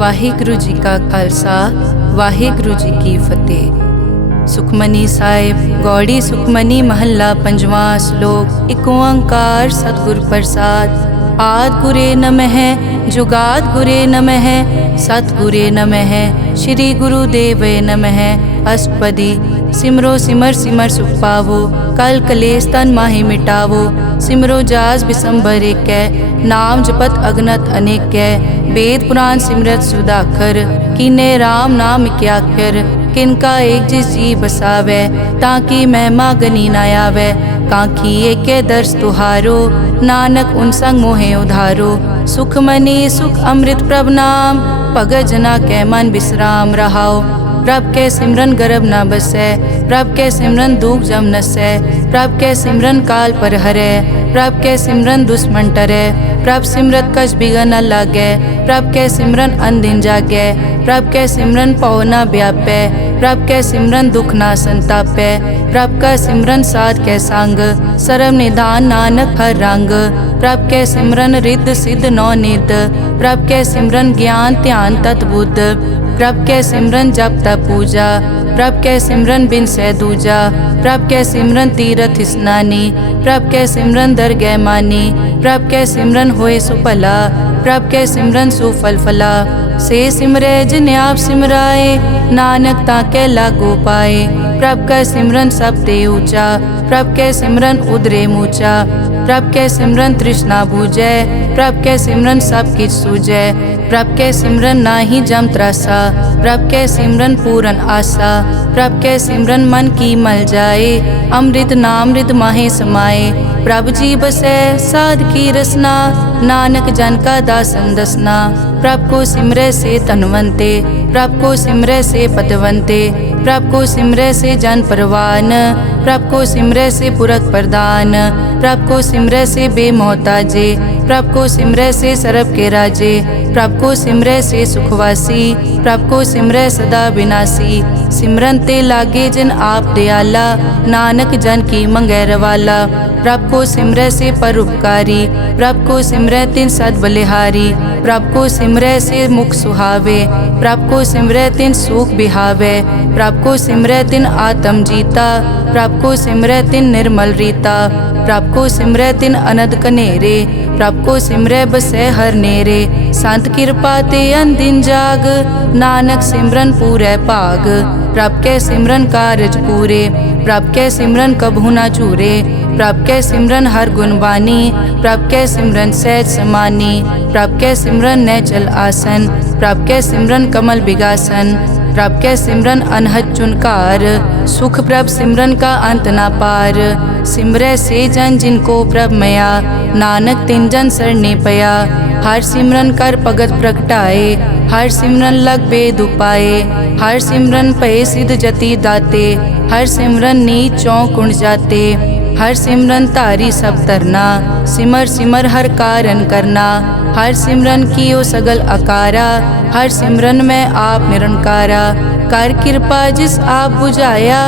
ਵਾਹਿਗੁਰੂ ਜੀ ਕਾ ਖਾਲਸਾ ਵਾਹਿਗੁਰੂ ਜੀ ਕੀ ਫਤਿਹ। ਸੁਖਮਨੀ ਸਾਹਿਬ ਗੌੜੀ ਸੁਖਮਨੀ ਮਹੱਲਾ ਪੰਜਵਾਂ ਸ਼ਲੋਕ। ਏਕ ਓੰਕਾਰ ਸਤਿਗੁਰ ਪ੍ਰਸਾਦ। ਆਦਿ ਗੁਰੇ ਨਮః ਜੁਗਾਦਿ ਗੁਰੇ ਨਮঃ ਸਤਿਗੁਰੇ ਨਮঃ ਸ਼੍ਰੀ ਗੁਰੂ ਦੇਵੇ ਨਮঃ। ਅਸ਼ਟਪਦੀ। ਸਿਮਰੋ ਸਿਮਰ ਸਿਮਰ ਸੁਖ ਪਾਵੋ ਕਲ ਕਲੇਸ਼ ਤਨ ਮਾਹਿ ਮਿਟਾਵੋ। ਸਿਮਰੋ ਜਾਸ ਬਿਸੰਬਰ ਏਕੈ ਨਾਮ ਜਪਤ ਅਗਨਤ ਅਨੇਕੈ। वेद पुराण सिमरत सुधाकर कीने राम नाम क्याकर। किनका एक जिस जी बसावै ताकि महिमा गनी न आवै। कांखी एके दर्श तुहारो नानक उन संग मोहे उधारो। सुख मनी सुख अमृत प्रभ नाम भगत जना कै मन विश्राम रहाओ। प्रभ के सिमरन गर्भ न बसै प्रभ के सिमरन दुख जम नसै। प्रभ के सिमरन काल पर हरै प्रभ के सिमरन दुश्मन टरै। प्रभ सिमरत कछ बिगन न लागै प्रभ के सिमरन अनदिन जागै। प्रभ के सिमरन पौ न व्यापै प्रभ के सिमरन दुख न संतापै। प्रभ का सिमरन साध के संग सर्व निधान नानक हर रंग। प्रभ के सिमरन रिद्ध सिद्ध नौ निध प्रभ के सिमरन ज्ञान ध्यान तत् बुद्ध। प्रभ के सिमरन जप तप पूजा प्रभ के सिमरन बिन सै दूजा। प्रभ के सिमरन तीरथ स्नानी प्रभ के सिमरन दरगह मानी। प्रभ के सिमरन होए सुफला प्रभ के सिमरन सुफल फला। से सिमरै जिन आप सिमराए नानक ताके लागो पाए। प्रभ का सिमरन सब ते ऊंचा प्रभ के सिमरन उदरे मूचा। प्रभ के सिमरन तृष्णा बूझै प्रभ के सिमरन सब किछ सूझै। प्रभ के सिमरन नाही जम त्रासा प्रभ के सिमरन पूरन आसा। प्रभ के सिमरन मन की मल जाए अमृत नामृत माहे समाए। प्रभ जी बसै साध की रसना नानक जन का दासन दसना। प्रभ को सिमरै से तनवंते प्रभ को सिमरै से पतवंते। प्रभ को सिमरै से जन परवान प्रभ को सिमरै से पुरख प्रदान। प्रभ को सिमरै से बेमोहताजे प्रभ को सिमरै से सरब के राजे। प्रभ को सिमरै से सुखवासी प्रभ को सिमरै सदा विनाशी। सिमरन ते लागे जिन आप दयाला नानक जन की मंगै रवाला। प्रभ को सिमरै से परोपकारी प्रभ को सिमरै तिन सद बलिहारी। प्रभ को सिमरै से मुख सुहावे प्रभ को सिमरै तिन सुख बिहावे। प्रभ को सिमरै तिन आत्म जीता प्रभ को सिमरै तिन निर्मल रीता। प्रभ को सिमरै तिन अनद कनेरे प्रभ को सिमरै बसै हर नेरे। संत कृपा ते अनदिन जाग नानक सिमरन पूरै भाग। प्रभ के सिमरन कारज पूरे प्रभ के सिमरन कभू न चूरे। प्रभ के सिमरन हर गुण बानी प्रभ के सिमरन सहज समानी। प्रभ के सिमरन नैचल आसन प्रभ के सिमरन कमल बिगासन। प्रभ के सिमरन अनहद चुनकार सुख प्रभ सिमरन का अंत ना पार। सिमरै से जन जिनको प्रभ मया नानक तिन जन सरने पया। हर सिमरन कर भगत प्रगटाए हर सिमरन लग बेद उपाए। हर सिमरन पए सिद्ध जति दाते हर सिमरन नीच चौं कुण जाते। हर सिमरन तारी सब तरना सिमर सिमर हर कारण करना। हर सिमरन कियो सगल अकारा हर सिमरन में आप निरंकारा। कर कृपा जिस आप बुझाया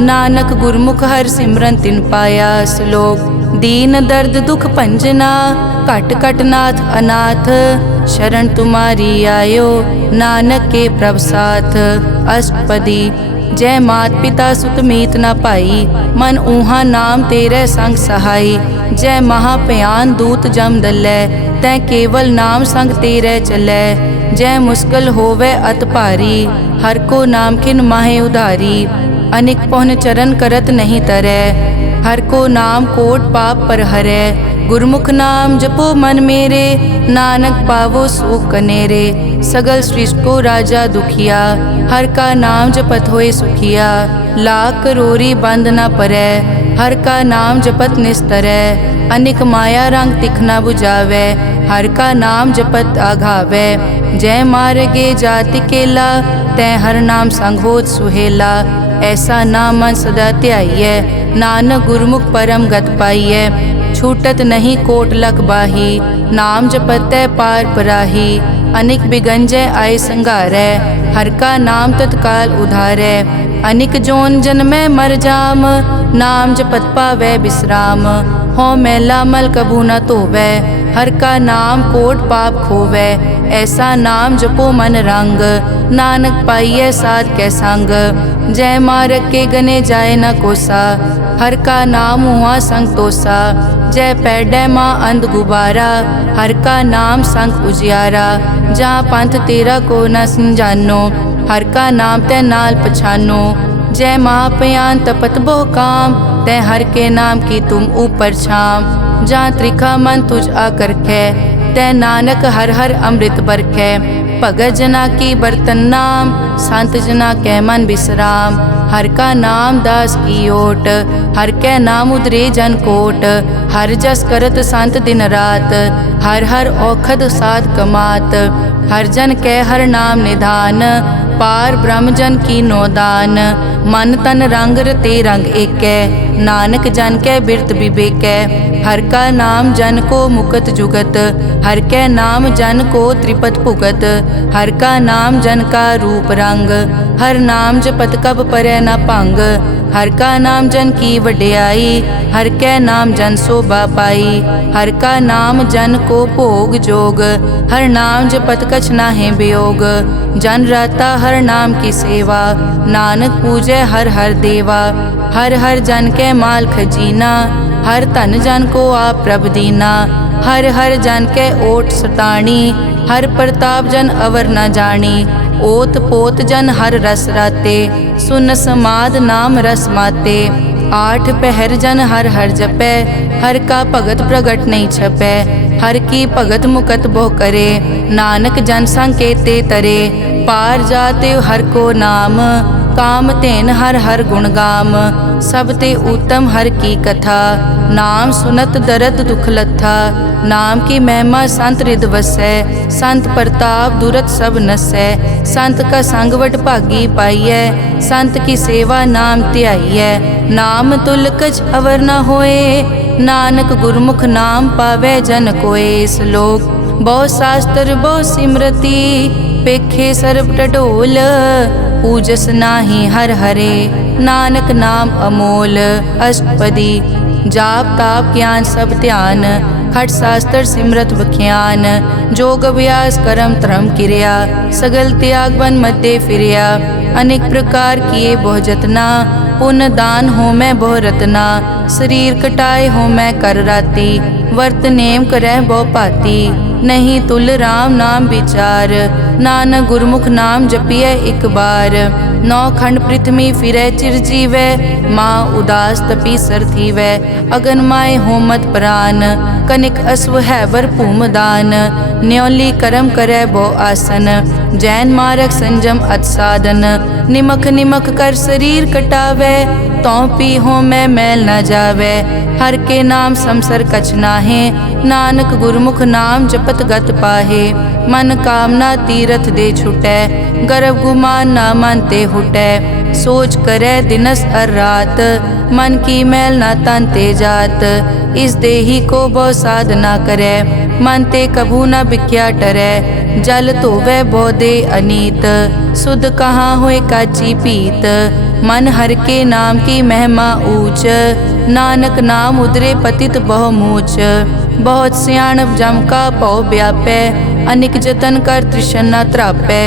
नानक गुरमुख हर सिमरन तिन पाया। श्लोक। दीन दर्द दुख भंजना घट घट नाथ अनाथ। शरण तुम्हारी आयो नानक के प्रभ साथ। अष्टपदी। जय मात पिता सुत मीत न पाई मन ऊहा नाम तेरे संग सहाई। जय महाभयान दूत जम दलै तै केवल नाम संग तेरे चलै। जय मुश्किल होवे अत भारी हर को नाम खिन माहे उधारी। अनिक पौन चरण करत नहीं तरै हर को नाम कोट पाप पर हरै। गुरमुख नाम जपो मन मेरे नानक पावो सुख कनेरे। सगल सृष्टि को राजा दुखिया हर का नाम जपत होए सुखिया। लाख करोरी बंद न परै हर का नाम जपत निस्तरै। अनिक माया रंग तिखना बुझावै हर का नाम जपत आघावै। जय मार्गे जाति केला तै हर नाम संग होत सुहेला। ऐसा नाम मन सदा ध्याइयै नानक गुरमुख परम गत पाइयै। छूटत नहीं कोट लख बाही नाम जपतै पार पराही। अनिक बिगंजय आय संघारै हर का नाम तत्काल उधारै। अनिक जोन जन्मै मर जाम नाम जपत पावै विश्राम। हो मैला मल कभू न धोवै हर का नाम कोट पाप खोवै। ऐसा नाम जपो मन रंग, नानक पाइयै साध कै संग। जय मार्ग के गने जाए न कोसा, हर का नाम हुआ संग तोसा। जय पैडै माँ अंध गुबारा, हर का नाम संग उजियारा। जहाँ पंथ तेरा को न समझानो, हर का नाम तै नाल पछानो। जय महापयान तपत बहु काम, तै हर के नाम की तुम ऊपर छाम। जहाँ त्रिखा मन तुझ आकर कै, तै नानक हर हर अमृत बरखै। भगत जना की बर्तन नाम, संत जना कै मन विश्राम। हर का नाम दास की ओट, हर कै नाम उदरे जन कोट। हर जस करत संत दिन रात, हर हर औखद साध कमात। हर जन कै हर नाम निधान, पार ब्रह्म जन की नोदान। मन तन रंग रते रंग एकै, नानक जन कै बिरत विवेकै। हर का नाम जन को मुकत जुगत, हर कै नाम जन को त्रिपत भुगत। हर का नाम जन का रूप रंग, हर नाम जपत कब परै न भंग। हर का नाम जन की वड्याई, हर कै नाम जन शोभा पाई। हर का नाम जन को भोग जोग, हर नाम जपत कछ नाहि वियोग। जन राता हर नाम की सेवा, नानक पूजै हर हर देवा। हर हर जन कै माल खजीना, हर धन जन को आप प्रभ दीना। हर हर जन कै ओट सताणी, हर प्रताप जन अवर न जानी। ओत पोत जन हर रस राते, सुन समाद नाम रस माते। आठ पहर जन हर हर जपै, हर का भगत प्रगट नहीं छपै। हर की भगत मुकत बहु करे, नानक जन संकेते तरे। पार जाते हर को नाम, काम तेन हर हर गुण गाम। सब ते उत्तम हर की कथा, नाम सुनत दर्द दुख लथा। नाम की महिमा संत रिद वसै, संत प्रताप दुरत सब नसै। संत का संग वड भागी पाइयै, संत की सेवा नाम ध्याइयै। नाम तुल कछ अवर न होए, नानक गुरमुख नाम पावै जन कोय। श्लोक बहु शास्त्र बहु सिमरति, पेखे सर्ब टटोल। पूजस नाही हर हरे, नानक नाम अमोल। अष्टपदी जाप ताप ज्ञान सब ध्यान, खट शास्त्र सिमरत बख्यान। जोग अभ्यास करम धर्म क्रिया, सगल त्याग बन मध्य फिरिया। अनेक प्रकार किए बहु जतना, पुण्य दान हो मैं बहु रतना। शरीर कटाए हो मैं कर राती, वर्त नेम करह बहु पाती। नहीं तुल राम नाम विचार, नानक गुरमुख नाम जपिए एक बार। नौ खंड पृथ्वी फिरै चिर जीवै, माँ उदास तपी सर थीवै। अगन माय हो मत प्राण, कनिक अश्व है वर भूम दान। न्योली कर्म करै बहु आसन, जैन मारक संजम अत साधन। निमक निमक कर शरीर कटावै, तौ पी हो मैं मैल न जावै। हर के नाम समसर कछ नाहे, नानक गुरमुख नाम जपत गत पाहे। मन कामना तीरथ दे छुटै, गर्भ गुमान ना मन ते हुटै। सोच करे दिनस अर रात, मन की मैल ना तन ते जात। इस देही को बहु साधना करे, मन ते कभू न बिख्या टरै। जल धोवै बहु दे अनीत, सुध कहाँ होए काची पीत। मन हर के नाम की महिमा ऊंच, नानक नाम उदरे पतित बहु मूच। बहुत सियाणप जम का पौ व्यापै, अनिक जतन कर तृष्णा त्रापै।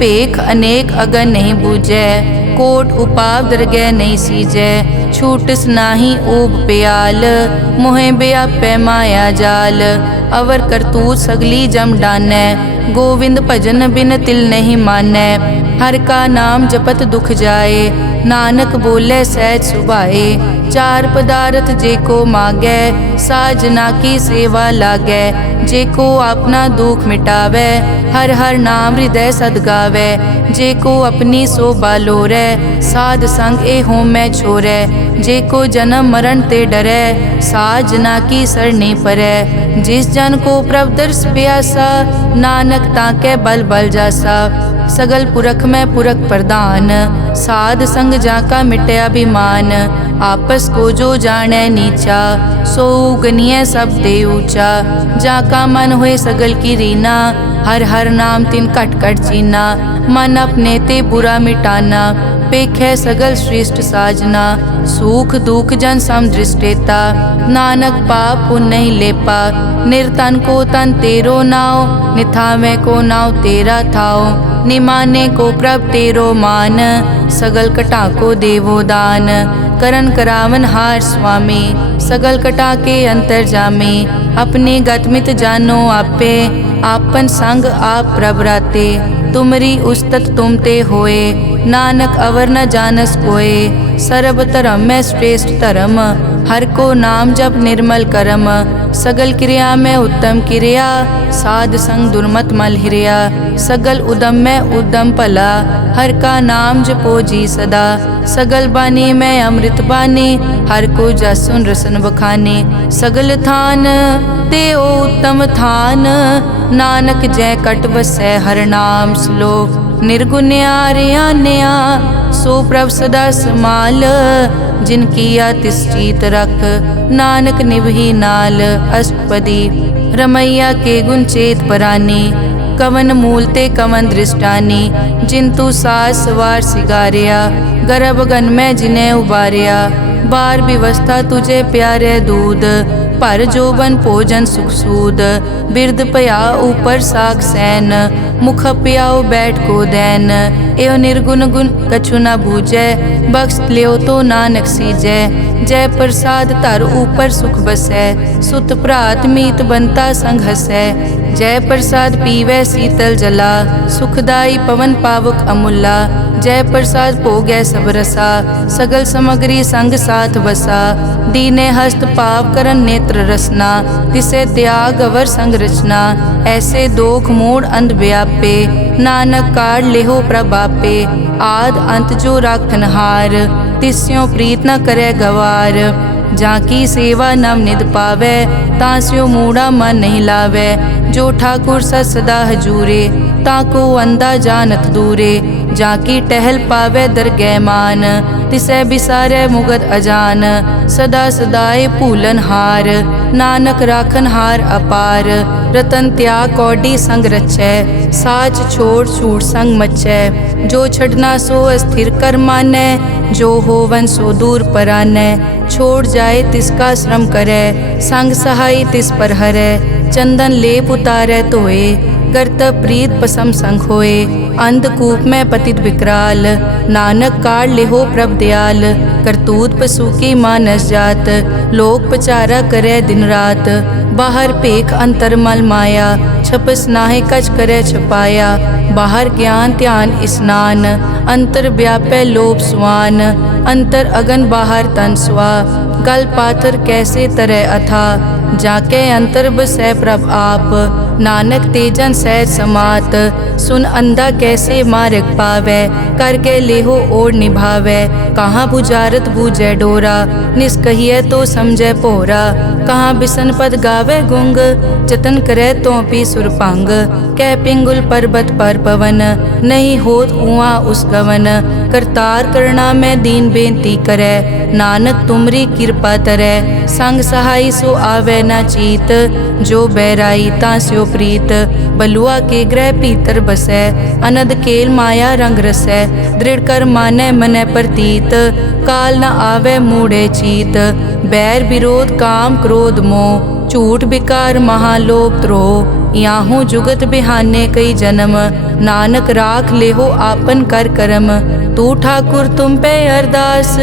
पेख अनेक अगन नहीं बूझै, कोट उपाव दरगह नहीं सीजै। छूटस नाही ऊब प्याल, मोहे व्यापै माया जाल। अवर करतूत सगली जम डानै, गोविंद भजन बिन तिल नहीं मानै। हर का नाम जपत दुख जाए, नानक बोले सहज सुभाए। चार पदार्थ जे को मांगै, साजना की सेवा लागै। जे को अपना दुख मिटावै, हर हर नाम हृदय सद गावै। जे को अपनी शोभा लोरै, साध संग ए होमै छोरै। जे को जन्म मरण ते डरै, साजना की सरनी परै। जिस जन को प्रभ दर्श प्यासा, नानक ताकै बल बल जासा। सगल पुरख में पुरख प्रधान, साध संग जाका मिटे अभिमान। आपस को जो जाने नीचा, सो गनिय सब ते ऊंचा। जाका मन होए सगल की रीना, हर हर नाम तिन कट कट चीना। मन अपने ते बुरा मिटाना, पेखै सगल श्रेष्ठ साजना, सुख दुख जन सम दृष्टेता। नानक पाप पुण्य नहीं लेपा, निर्तन को तन तेरो नाव। निथावे को नाव तेरा थाओ, निमाने को प्रभ तेरो मान। सगल कटा को देवो दान, करन करावन हार स्वामी। सगल कटा के अंतर जामे, अपने गतमित जानो आपे। आपन संग आप प्रभ राते, तुमरी उस्तत तुम ते होए। नानक अवर न जानस कोए, सर्ब धर्म में श्रेष्ठ धर्म। हर को नाम जप निर्मल करम, सगल क्रिया में उत्तम क्रिया। साध संग दुर्मत मल हिरिया, सगल उदम में उद्दम भला। हर का नाम जपो जी सदा, सगल बानी में अमृत बानी। हर को जस सुन रसन बखाने, सगल थान ते ओ उत्तम थान। नानक जय कट बसै हर नाम श्लोक। निर्गुण्या रियान्या सो प्रभ सदा समाल। जिनकी तिस चीत रख, नानक निभही नाल। अष्टपदी रमैया के गुण चेत परानी, कवन मूल ते कवन दृष्टानी। जिंतु सास वार सिगारिया, गर्भ गन में जिन्हें उबारिया। बार व्यवस्था तुझे प्यारे दूध, पर जोबन भोजन सुख सूद। बिरद पया ऊपर साग सैन, मुख पियाओ बैठ को दैन। एव निर्गुण गुण कछु न बूझै, बख्श लियो तो नानक सीजै। जय प्रसाद धर ऊपर सुख बसै, सुत भ्रात मीत बनता संग हसै। जय प्रसाद पीवै शीतल जला, सुखदाई पवन पावक अमूला। जय प्रसाद भोगै सब रसा, सगल समग्री संग साथ बसा। दीने हस्त पाव करन नेत्र रसना, तिसे त्याग अवर संग रचना। ऐसे दोख मूढ़ अंध व्यापे, नानक काढ़ लेहो प्रभापे। आद अंत जो राखनहार, तिस्यों प्रीत न करे गवार। जाकी सेवा नव निध पावै, तास्यो मूढ़ा मन नहीं लावै। जो ठाकुर सदा हजूरे, ताको अंधा जानत दूरे। जाकी टहल पावै दरगह मान, तिसै बिसारै मुगद अजान। सदा सदाए भूलन हार, नानक राखन हार अपार। रतन त्याग कौडी संग रचै, साच छोड़ छूट संग मचै। जो छड़ना सो अस्थिर कर मानै, जो होवन सो दूर परानै। छोड़ जाए तिसका श्रम करै, संग सहाय तिस पर हरै। चंदन लेप उतारै धोए, करतब प्रीत पसम संग होए। अंधकूप में पतित विकराल, नानक काढ़ लेहो प्रभ दयाल। करतूत पशु की मानस जात, लोक पचारा करे दिन रात। बाहर पेख अंतर मल माया, छपस नाहे कछ करे छपाया। बाहर ज्ञान ध्यान स्नान, अंतर व्यापै लोभ स्वान। अंतर अगन बाहर तन स्वा, गल पाथर कैसे तरह अथा। जाके अंतर बसै प्रभ आप, नानक तेजन सहज समात। सुन अंधा कैसे मार्ग पावै, करके लेहो ओर निभावै। कहाँ बुझारत बूझै डोरा, निष्कहिए तो समझै पोरा। कहाँ बिसन पद गावे गुंग, जतन करे तो पी सुरपंग। कह पिंगुल पर्वत पर पवन, नहीं होत उआ उस गवन। करतार करना में दीन बेनती करे, नानक तुमरी कृपा तरै। संग सहाय सो आवे न चीत, जो बैराई तास्यो प्रीत। बलुआ के ग्रह पीतर बसै, अनद केल माया रंग रसै। दृढ़ कर मानै मनै प्रतीत, काल न आवे मूढ़े चीत। बैर विरोध काम क्रोध मोह, झूठ विकार महालोभ द्रोह। याहू जुगत बिहाने कई जन्म, नानक राख लेहो आपन कर करम। तू ठाकुर तुम पे अरदास,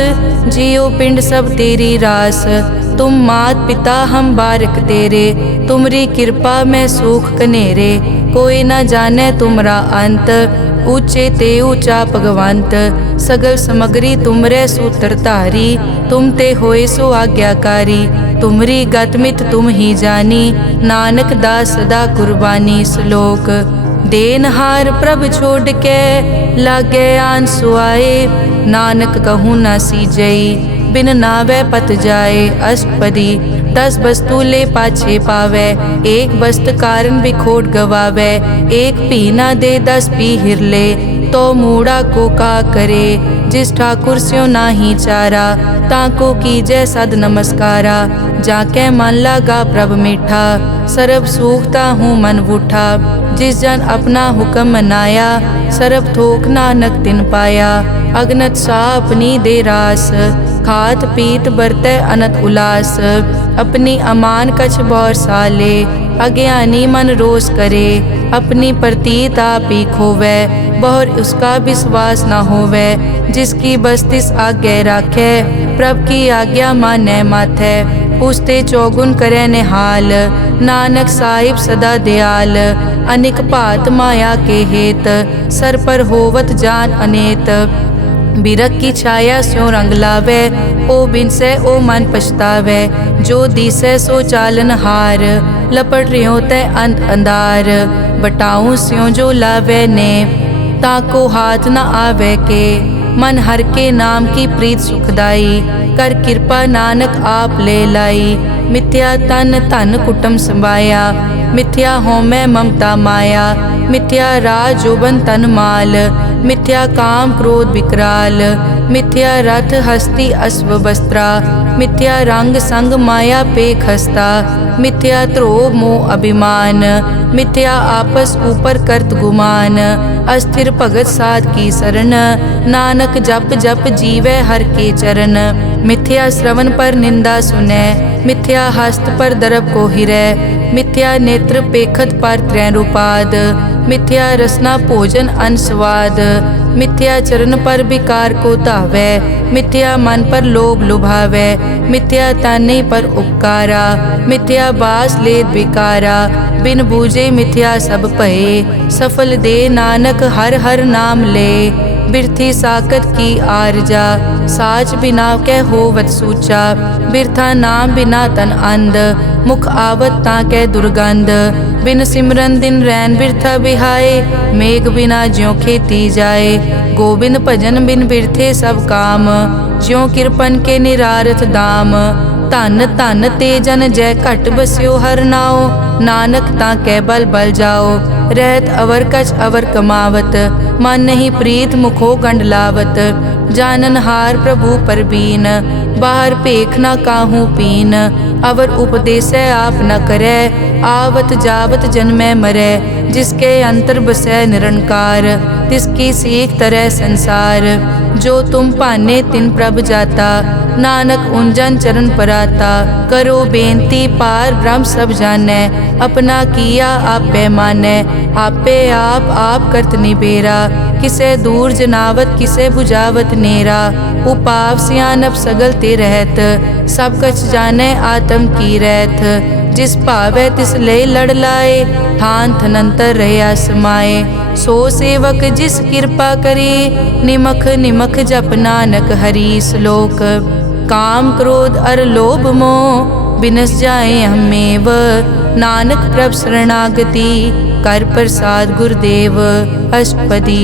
जियो पिंड सब तेरी रास। तुम मात पिता हम बारिक तेरे, तुमरी कृपा में सुख कनेरे। कोई न जाने तुमरा अंत, ऊंचे ते ऊंचा भगवंत। सगल समग्री तुमरे सूत्र धारी, तुम ते होए सो आज्ञाकारी। तुमरी गतमित तुम ही जानी, नानक दास सदा कुर्बानी। श्लोक देनहार प्रभ छोड़ के, लागे आन सुआए। नानक कहूँ न सीजई, बिन नावे पत जाए। अष्टपदी 10 वस्तु ले पाछे पावे, एक वस्त कारण बिखोट गवावे। एक पी न दे 10 पी हिरले, तो मूढ़ा को का करे। जिस ठाकुर स्यो नाही चारा, ताको कीजै सद नमस्कारा। जाके मन लागा प्रभ मीठा, सरब सूखता हूँ मन बूठा। जिस जन अपना हुक्म मनाया, सरब थोक नानक तिन पाया। अगनत सा अपनी दे रास, खात पीत बरतै अनत उलास। अपनी अमान कछ बौर साले, अज्ञानी मन रोष करे। अपनी प्रतीत आप ही खोवै, बहुर उसका विश्वास न होवै। जिसकी बस्तिस आज्ञा राखै, प्रभ की आज्ञा मानै माथै। उसते चौगुन करे निहाल, नानक साहिब सदा दयाल। अनिक भात माया के हेत, सर पर होवत जान अनेत। बिरख की छाया स्यों रंग लावै, ओ बिनसै ओ मन पछतावै। जो दिसै सो चालन हार, लपट रियो तै अंत अंधार। बटाऊं स्यों जो लावै ने, ताको हाथ न आवे के। मन हर के नाम की प्रीत सुखदाई, कर कृपा नानक आप ले लाई। मिथ्या तन धन कुटुम संभाया, मिथ्या होमै ममता माया। मिथ्या राज जोबन तन माल, मिथ्या काम क्रोध विकराल। मिथ्या रथ हस्ती अश्व वस्त्रा, मिथ्या रंग संग माया पे खस्ता। मिथ्या ध्रोह मोह अभिमान, मिथ्या आपस ऊपर करत गुमान। अस्थिर भगत साध की शरण, नानक जप जप जीवै हर के चरण। मिथ्या श्रवण पर निंदा सुनै, मिथ्या हस्त पर दरब को हिरै। मिथ्या नेत्र पेखत पर त्रैन रूपाद, मिथ्या रसना भोजन अन स्वाद। मिथ्या चरण पर विकार को धावै, मिथ्या मन पर लोभ लुभावै। मिथ्या ताने पर उपकारा, मिथ्या बास लेत विकारा। बिन बूझे मिथ्या सब भये, सफल दे नानक हर हर नाम ले। बिरथी साकत की आरजा, साच बिना कै होवत सूचा। बिरथा नाम बिना तन अंध, मुख आवत ताकै दुर्गंध। बिन सिमरन दिन रैन बिरथा बिहाए, मेघ बिना ज्यों खेती जाए। गोबिंद भजन बिन बिरथे सब काम, ज्यों किरपन के निरारथ दाम। धन धन ते जन जय घट बस्यो हर नाओ, नानक ताकै बल बल जाओ। रहत अवर कछ अवर कमावत, मन नहीं प्रीत मुखो गंड लावत। जानन हार प्रभु परबीन, बाहर पेख न काहू पीन। अवर उपदेसै आप न करै, आवत जावत जन्मै मरै। जिसके अंतर बसै निरंकार, तिसकी सीख तरह संसार। जो तुम भाने तिन प्रभ जाता, नानक उंजन चरण पराता। करो बेनती पार ब्रह्म सब जानै, अपना किया आपे मानै। आपे आप करत निबेरा, किसे दूर जनावत किसे बुझावत नेरा। उपाव सियानप सगल ते रहत, सब कछ जानै आत्म की रहत। जिस भावै तिस ले लड़ लाए, थान थनंतर रहया समाए। सो सेवक जिस कृपा करी, निमख निमख जप नानक हरि श्लोक। काम क्रोध अर लोभ मोह, बिनस जाए हमेव। नानक प्रभ शरणागति, कर प्रसाद गुरुदेव। अष्टपदी।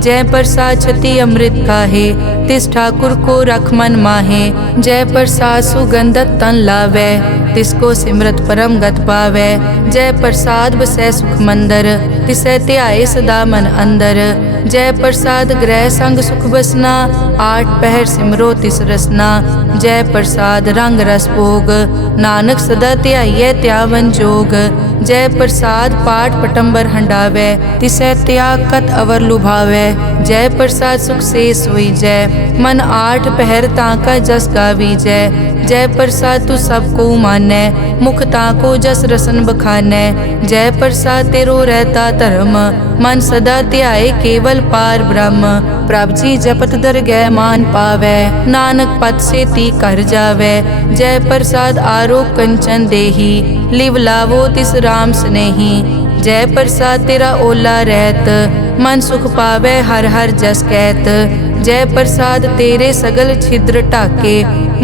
जय प्रसाद छति अमृत खाहे, तिस ठाकुर को रख मन माहे। जय प्रसाद सुगंधत तन लावै, तिसको सिमरत परम गत पावै। जय प्रसाद बसै सुख मंदर, तिसै ध्याए सदा मन अंदर। जय प्रसाद ग्रह संग सुख बसना, आठ पहर सिमरो तिस रसना। जय प्रसाद रंग रस भोग, नानक सदा ध्याइयै त्यावन जोग। जय प्रसाद पाठ पटंबर हंडावै, तिसै त्याग कत अवर लुभावै। जय प्रसाद सुख से सोई जय, मन आठ पहर ताका जस गावी जय। जय प्रसाद तू सबको मानै, मुख ताको जस रसन बखानै। जय प्रसाद तेरो रहता धर्म, मन सदा ध्याए केवल पार ब्रह्म। प्रभ जी जपत दरगह मान पावै, नानक पद से ती कर जावै। जय प्रसाद आरोग कंचन देही, लिव लावो तिस राम स्नेही। जय प्रसाद तेरा ओला रहत, मन सुख पावै हर हर जस कहत। जय प्रसाद तेरे सगल छिद्र ढाके,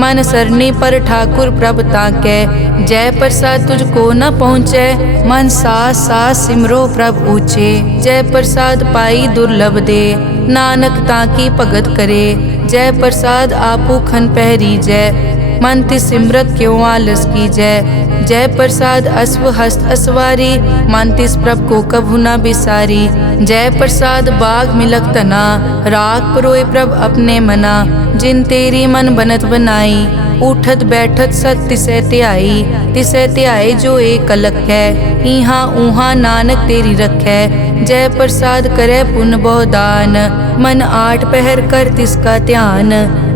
मन सरनी पर ठाकुर प्रभ ताकै। जय प्रसाद तुझको न पहुँचै, मन सास सास सिमरो प्रभ ऊँचे। जय प्रसाद पाई दुर्लभ दे, नानक ताकी भगत करे। जय प्रसाद आपू खन पहरी जय, मन तिस सिमरत क्यों आलस की जय प्रसाद अश्व हस्त असवारी, मन तिस प्रभ को कभु न बिसारी। जय प्रसाद बाग मिलक तना, राग परोए प्रभ अपने मना। जिन तेरी मन बनत बनाई, उठत बैठत सत तिसै ध्याई जो एक अलग है। इहाँ ऊहाँ नानक तेरी रखै, जय प्रसाद करे पुन बहु दान। मन आठ पहर कर तिसका ध्यान,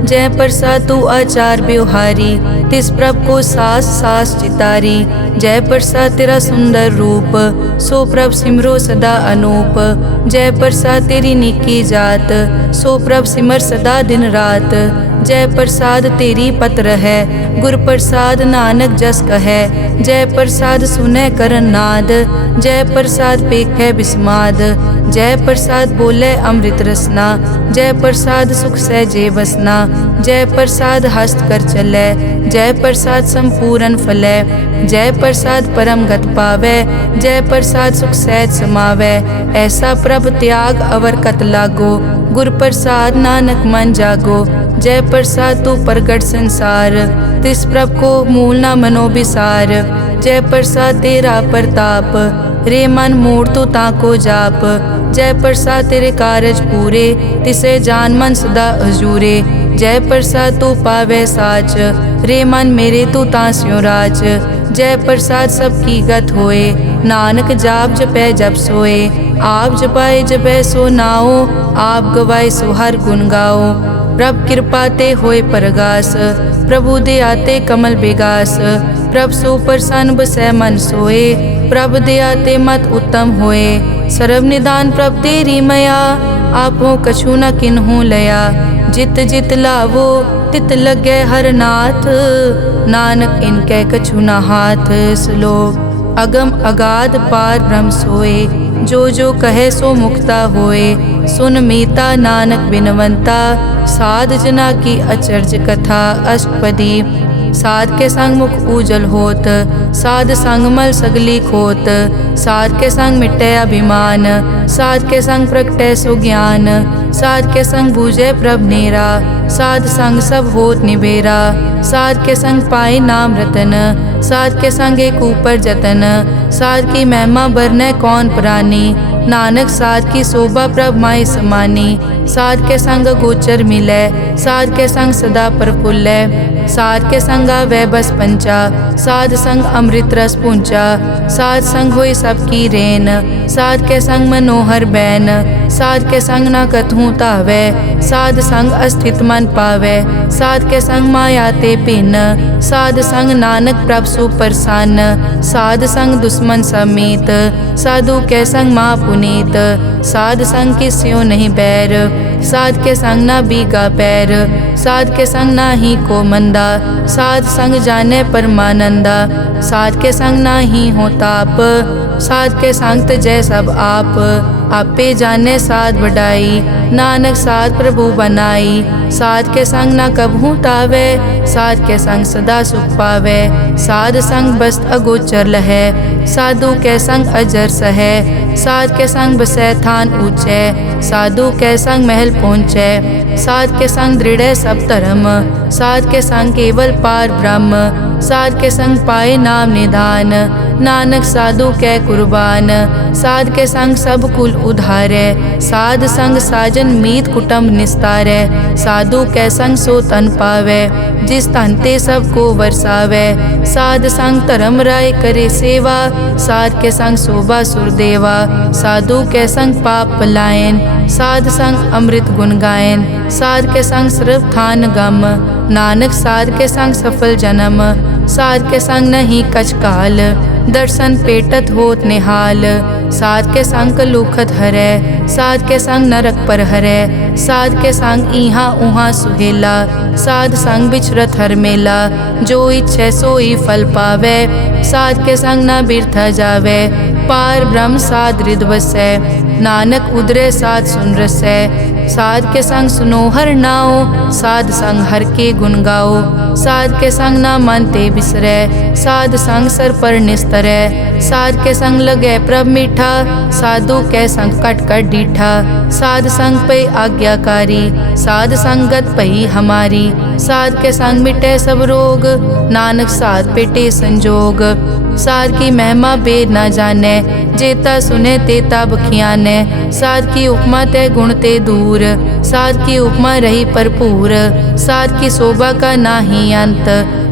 जय प्रसाद तू आचार व्यवहारी। तिस प्रभ को सास सास चितारी, जय प्रसाद तेरा सुंदर रूप। सो प्रभ सिमरो सदा अनूप, जय प्रसाद तेरी निकी जात। सो प्रभ सिमर सदा दिन रात, जय प्रसाद तेरी पत्र है। गुर प्रसाद नानक जस कहे, जय प्रसाद सुनै करन नाद। जय प्रसाद पेखै बिस्माद, जय प्रसाद बोले अमृत रसना। जय प्रसाद सुख सहजे बसना, जय प्रसाद हस्त कर चलै। जय प्रसाद संपूर्ण फलै, जय प्रसाद परम गत पावै। जय प्रसाद सुख सहज समावै, ऐसा प्रभ त्याग अवर कत लागो। गुर प्रसाद नानक मन जागो, जय प्रसाद तू प्रगट संसार। तिस प्रभ को मूल न मनो बिसार, जय प्रसाद तेरा प्रताप। रे मन मूड तू ताको जाप, जय प्रसाद तेरे कारज पूरे। तिसे जान मन सदा अजूरे, जय प्रसाद तू पावे साच। रे मन मेरे तू तास्यो राज, जय प्रसाद सबकी गत होए। नानक जाप जपै जप सोए, आप जपाए जपै सो नाओ। आप गवाए सो हर गुण गाओ, प्रभ कृपा ते होए परगास। प्रभु दे आते कमल बेगास, प्रभ सो प्रसन्न बसै मन सोए। प्रभ दे आते मत उत्तम होए, सर्व निदान प्रभ तेरी मया। आपो कछु न किन्हु लया, जित जित लावो तित लगे हर नाथ। नानक इनके कछु न हाथ। श्लोक अगम अगाध पार ब्रह्म सोए, जो कहे सो मुक्ता होए। सुन मीता नानक बिनवंता, साध जना की अचर्ज कथा। अष्टपदी साध के संग मुख उजल होत, साध संग मल सगली खोत। साध के संग मिटै अभिमान, साध के संग प्रगटै सो ज्ञान। साध के संग बूझे प्रभ नेरा, साध संग सब होत निबेरा। साध के संग पाए नाम रतन, साध के संग एक ऊपर जतन। साध की महिमा बरनै कौन प्राणी, नानक साध की शोभा प्रभ माय समानी। साध के संग गोचर मिलै, साध के संग सदा प्रफुल्लै। साध के संग आवे बस पंचा, साध संग अमृत रस पूंचा। साध संग होई सबकी रेन, साध के संग मनोहर बैन। साध के संग न कथूं तावै, साध संग अस्थित मन पावै। साध के संग माया ते भिन्न, साध संग नानक प्रभ सुप्रसन्न। साध संग दुश्मन समीत, साधु के संग मां पुनीत। साध संग किस्यो नहीं बैर, साध के संग ना बीगा पैर। साध के संग ना ही को मंदा, साध संग जाने परमानंदा। साध के संग ना ही हो ताप, साध के संग तजै सब आप। आपे जाने साध बढ़ाई, नानक साध प्रभु बनाई। साध के संग ना कबहू तावै, साध के संग सदा सुख पावै। साध संग बस्त अगोचर लहै, साधु के संग अजर सहै। साध के संग बसै थान ऊंचै, साधु के संग महल पहुँचै। साध के संग दृढ़ सब धर्म, साध के संग केवल पार ब्रह्म। साध के संग पाए नाम निधान, नानक साधु कै कुर्बान। साध के संग सब कुल उधारै, साध संग साजन मीत कुटुंब निस्तारै। साधु कै संग सो तन पावै, जिस तन ते सब को वरसावै। साध संग धर्म राय करे सेवा, साध के संग शोभा सुरदेवा। साधु के संग पाप पलायन, साध संग अमृत गुण गायन। साध के संग सर्व थान गम, नानक साध के संग सफल जन्म। साध के संग नहीं कछ काल, दर्शन पेटत होत निहाल। साध के संग कलुखत हरै, साध के संग नरक पर हरै। साध के संग इहाँ उहाँ सुहेला, साध संग बिचरत हर मेला। जो इच्छै सोई फल पावै, साध के संग न बिरथा जावै। पार ब्रह्म साध हृद बसै, नानक उदरे साध सुन रसै। साध के संग सुनो हर नाओ, साध संग हर के गुण गाओ। साध के संग ना मानते बिसरै, साध संग सर पर निस्तरै। साध के संग लगे प्रभ मीठा, साधु के संग कट कट डीठा। साध संग पे आज्ञाकारी, साध संगत पई हमारी। साध के संग मिटे सब रोग, नानक साध पेटे संजोग। साध की महिमा बेद ना जाने, जेता सुने तेता बखियाने। साध की उपमा ते गुण ते दूर, साध की उपमा रही भरपूर। साध की शोभा का नाही अंत,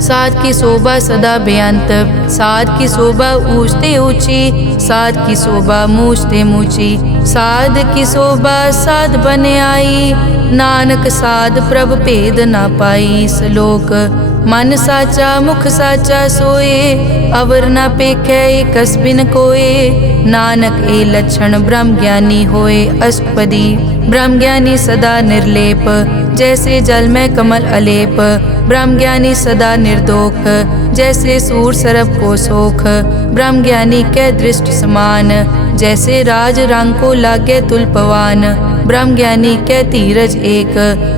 साध की शोभा सदा बेअंत। साध की शोभा ऊंचते ऊंची, साध की शोभा मूछते मूची। साध की शोभा साध बने आई, नानक साध प्रभ भेद ना पाई। श्लोक मन साचा मुख साचा सोए, अवर ना पेखै एकस बिन कोए। नानक ए लक्षण ब्रह्म ज्ञानी होए। अष्टपदी ब्रह्म ज्ञानी सदा निर्लेप, जैसे जल में कमल अलेप। ब्रह्म ज्ञानी सदा निर्दोख, जैसे सूर सरप को सोख। ब्रह्म ज्ञानी के दृष्ट समान, जैसे राज रंग को लागे तुलपवान। ब्रह्म ज्ञानी के धीरज एक,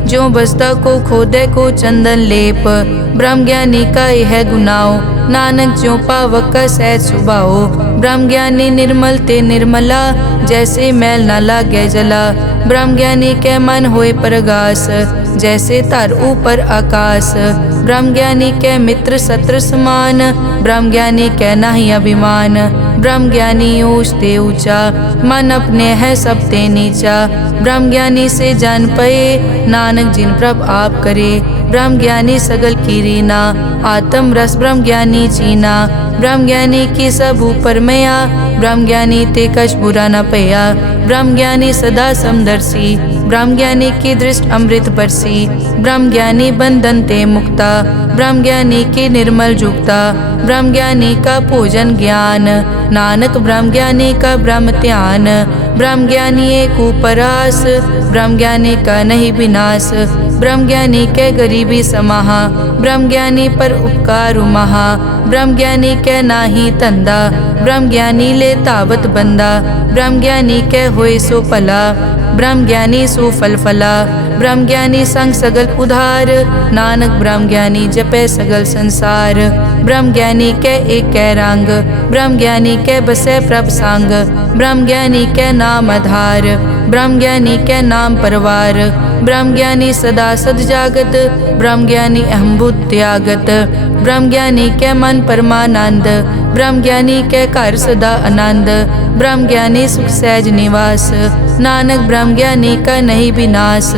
जो बसता को खोदे को चंदन लेप। ब्रह्म ज्ञानी का यह गुनाओ, नानक ज्यों पावक का सहज सुभाओ। ब्रह्म ज्ञानी निर्मल ते निर्मला, जैसे मैल न लागे जला। ब्रह्म ज्ञानी के मन होए प्रगास, जैसे तार ऊपर आकाश। ब्रह्म ज्ञानी के मित्र शत्रु समान, ब्रह्म ज्ञानी के नाही अभिमान। ब्रह्म ज्ञानी ऊंच ते ऊंचा, मन अपने है सब ते नीचा। ब्रह्म ज्ञानी से जान पए, नानक जिन प्रभ आप करे। ब्रह्म ज्ञानी सगल की रीना, आत्म रस ब्रह्म ज्ञानी चीना। ब्रह्म ज्ञानी की सब ऊपर मया, ब्रह्म ज्ञानी ते कछ बुरा न पया। ब्रह्म ज्ञानी सदा समदर्शी, ब्रह्म ज्ञानी की दृष्ट अमृत बरसी। ब्रह्म ज्ञानी बंधन ते मुक्ता, ब्रह्म ज्ञानी की निर्मल जुक्ता। ब्रह्म ज्ञानी का भोजन ज्ञान, नानक ब्रह्म ज्ञानी का ब्रह्म ध्यान। ब्रह्म ज्ञानी एक उपरास, ब्रह्म ज्ञानी का नहीं विनाश। ब्रह्म ज्ञानी के गरीबी समाहा, ब्रह्म ज्ञानी पर उपकार महा। ब्रह्म ज्ञानी के नाही धंधा, ब्रह्म ज्ञानी ले तावत बंदा। ब्रह्म ज्ञानी के होए सो भला, ब्रह्म ज्ञानी सो फल फला। ब्रह्म ज्ञानी संग सगल उधार, नानक ब्रह्म ज्ञानी जपे सगल संसार। ब्रह्म ज्ञानी के एक कै रंग, ब्रह्म ज्ञानी के बसे प्रभ संग। ब्रह्म ज्ञानी के नाम आधार, ब्रह्म ज्ञानी के नाम परवार। ब्रह्म ज्ञानी सदा सद जागत, ब्रह्म ज्ञानी अहम बुद्धि त्यागत। ब्रह्म ज्ञानी के मन परमानंद, ब्रह्म ज्ञानी के घर सदा आनंद। ब्रह्म ज्ञानी सुख सहज निवास, नानक ब्रह्म ज्ञानी का नहीं विनाश।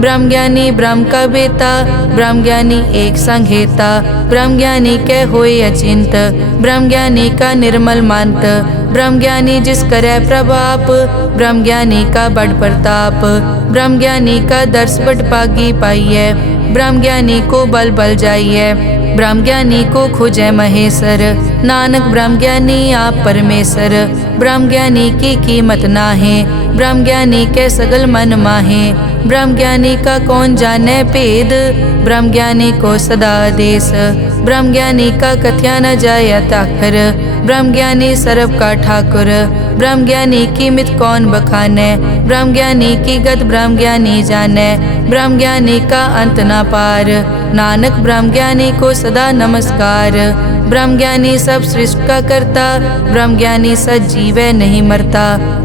ब्रह्म ज्ञानी ब्रह्म का बेटा, ब्रह्म ज्ञानी एक संग हेता। ब्रह्म ज्ञानी के होए अचिंत, ब्रह्म ज्ञानी का निर्मल मंत। ब्रह्म ज्ञानी जिस करे प्रभाप, ब्रह्म ज्ञानी का बड़ प्रताप। ब्रह्म ज्ञानी का दर्श बड़ पागी पाइए, ब्रह्म ज्ञानी को बल बल जाइए। ब्रह्म ज्ञानी को खोजे महेश्वर, नानक ब्रह्म ज्ञानी आप परमेश्वर। ब्रह्म ज्ञानी की कीमत नाहे, ब्रह्म ज्ञानी के सगल मन माहे। ब्रह्म ज्ञानी का कौन जाने भेद, ब्रह्म ज्ञानी को सदा आदेश। ब्रह्म ज्ञानी का कथ्या न जाय ताखर, ब्रह्म ज्ञानी सर्व का ठाकुर। ब्रह्म ज्ञानी की मित कौन बखाने, ब्रह्म ज्ञानी की गत ब्रह्म ज्ञानी जाने। ब्रह्म ज्ञानी का अंत न पार, नानक ब्रह्म ज्ञानी को सदा नमस्कार। ब्रह्म ज्ञानी सब सृष्टि का करता, ब्रह्म ज्ञानी सजीवै नहीं मरता।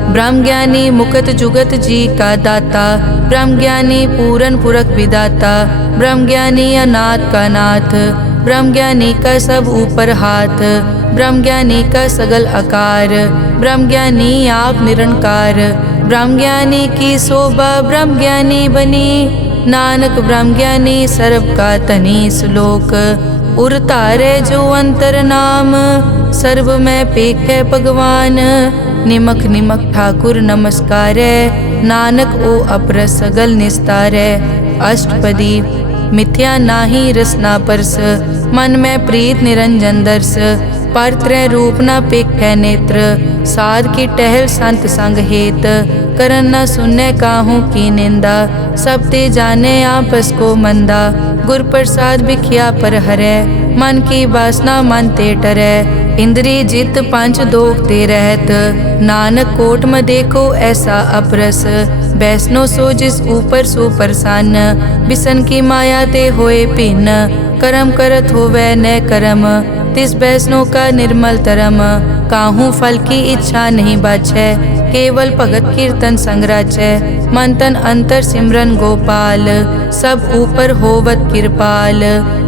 ब्रह्म ज्ञानी मुकत जुगत जी का दाता, ब्रह्म ज्ञानी पूरन पुरख विदाता। ब्रह्म ज्ञानी अनाथ का नाथ, ब्रह्म ज्ञानी का सब ऊपर हाथ। ब्रह्म ज्ञानी का सगल आकार, ब्रह्म ज्ञानी आप निरंकार। ब्रह्म ज्ञानी की शोभा ब्रह्म ज्ञानी बनी, नानक ब्रह्म ज्ञानी सर्व का तनी। श्लोक उर तारे जो अंतर नाम, सर्व में पेखे भगवान। निमक निमक ठाकुर नमस्कारे, नानक ओ अपर सगल निस्तारे। अष्टपदी मिथ्या नाही रसना परस, मन में प्रीत निरंजन दर्श। पर त्रय रूप न पेखे नेत्र, साध की टहल संत संग हेत। करन न सुने काहू की निंदा, सब ते जाने आपस को मंदा। गुर प्रसाद बिखिया पर हरै, मन की वासना मन ते टरै। इंद्री जित पंच दोख ते रहत, नानक कोट में देखो ऐसा अपरस। वैष्णो सो जिस ऊपर सो प्रसन्न, बिसन की माया ते होए भिन्न। कर्म करत होवै न कर्म, तिस वैष्णो का निर्मल तरम। काहू फल की इच्छा नहीं बाछै, केवल भगत कीर्तन संग राचै। मन तन अंतर सिमरन गोपाल, सब ऊपर होवत कृपाल।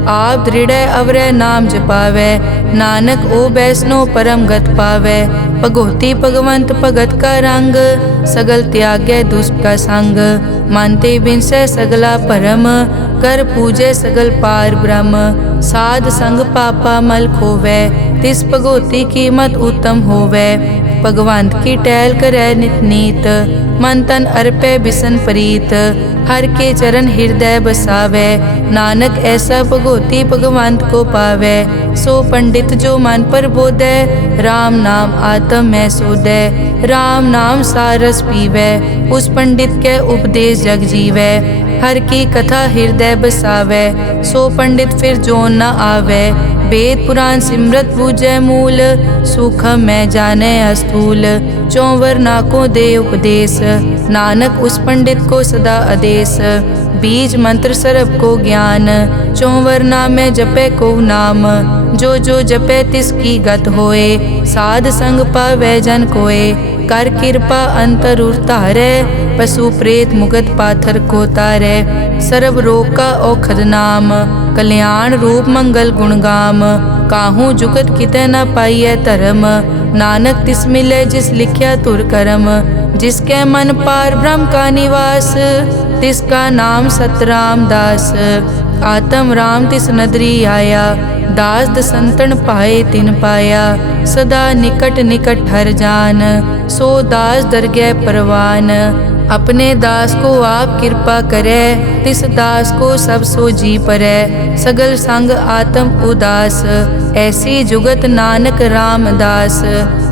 आप दृढ़ अवरय नाम जपावै, नानक ओ वैष्णो परम गत पावै। भगोती भगवंत भगत का रंग, सगल त्यागै दुष्ट का संग। मानते बिनसै सगला भरम, कर पूजै सगल पार ब्रह्म। साध संग पापा मल खोवै, तिस भगोती की मत उत्तम होवै। भगवंत की टहल करै नित नीत, मन तन अर्पै बिसन प्रीत। हर के चरण हृदय बसावै, नानक ऐसा भगोती भगवंत को पावै। सो पंडित जो मन पर बोधै, राम नाम आत्म में सोधै। राम नाम सारस पीवै, उस पंडित के उपदेश जग जीवै। हर की कथा हृदय बसावै, सो पंडित फिर जोन न आवै। वेद पुराण सिमरत बूझै मूल, सूखम में जाने अस्थूल। चौवर नाको दे उपदेश, नानक उस पंडित को सदा आदेश। बीज मंत्र सरब को ज्ञान, चौवर नाम में जपे को नाम। जो जो जपे तिसकी गत होए, साध संग पावै जन कोए। कर कृपा अंतर उतारै, पशु प्रेत मुगत पाथर को तारै। सर्व रोग का औखद नाम, कल्याण रूप मंगल गुणगाम। काहू जुगत कितै न पाइयै धर्म, नानक तिस मिलै जिस लिख्या तुर करम। जिसके मन पार ब्रह्म का निवास, तिसका नाम सतराम दास। आत्म राम तिस नदरी आया, दास दसंतन पाए तिन पाया। सदा निकट निकट हर जान, सो दास दरगह परवान। अपने दास को आप कृपा करे, तिस दास को सब सो जी परै। सगल संग आत्म उदास, ऐसी जुगत नानक रामदास।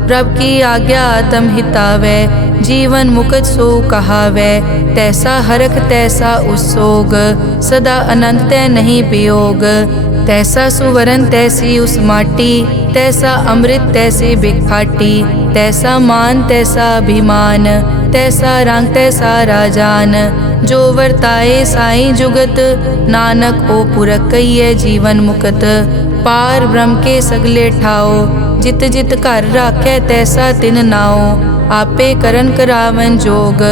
प्रभ की आज्ञा आत्म हितावै, जीवन मुकत सो कहावै। तैसा हरख तैसा उस्सोग, सदा अनंत तै नहीं वियोग। तैसा सुवरन तैसी उस माटी, तैसा अमृत तैसी बिखाटी। तैसा मान तैसा अभिमान, तैसा रंग तैसा राजान। जो वर्ताए साईं जुगत, नानक ओ पुरख कहिए जीवन मुकत। पार ब्रह्म के सगले ठाओ, जित जित घर राखै तैसा तिन नाओ। आपे करन करावन जोग,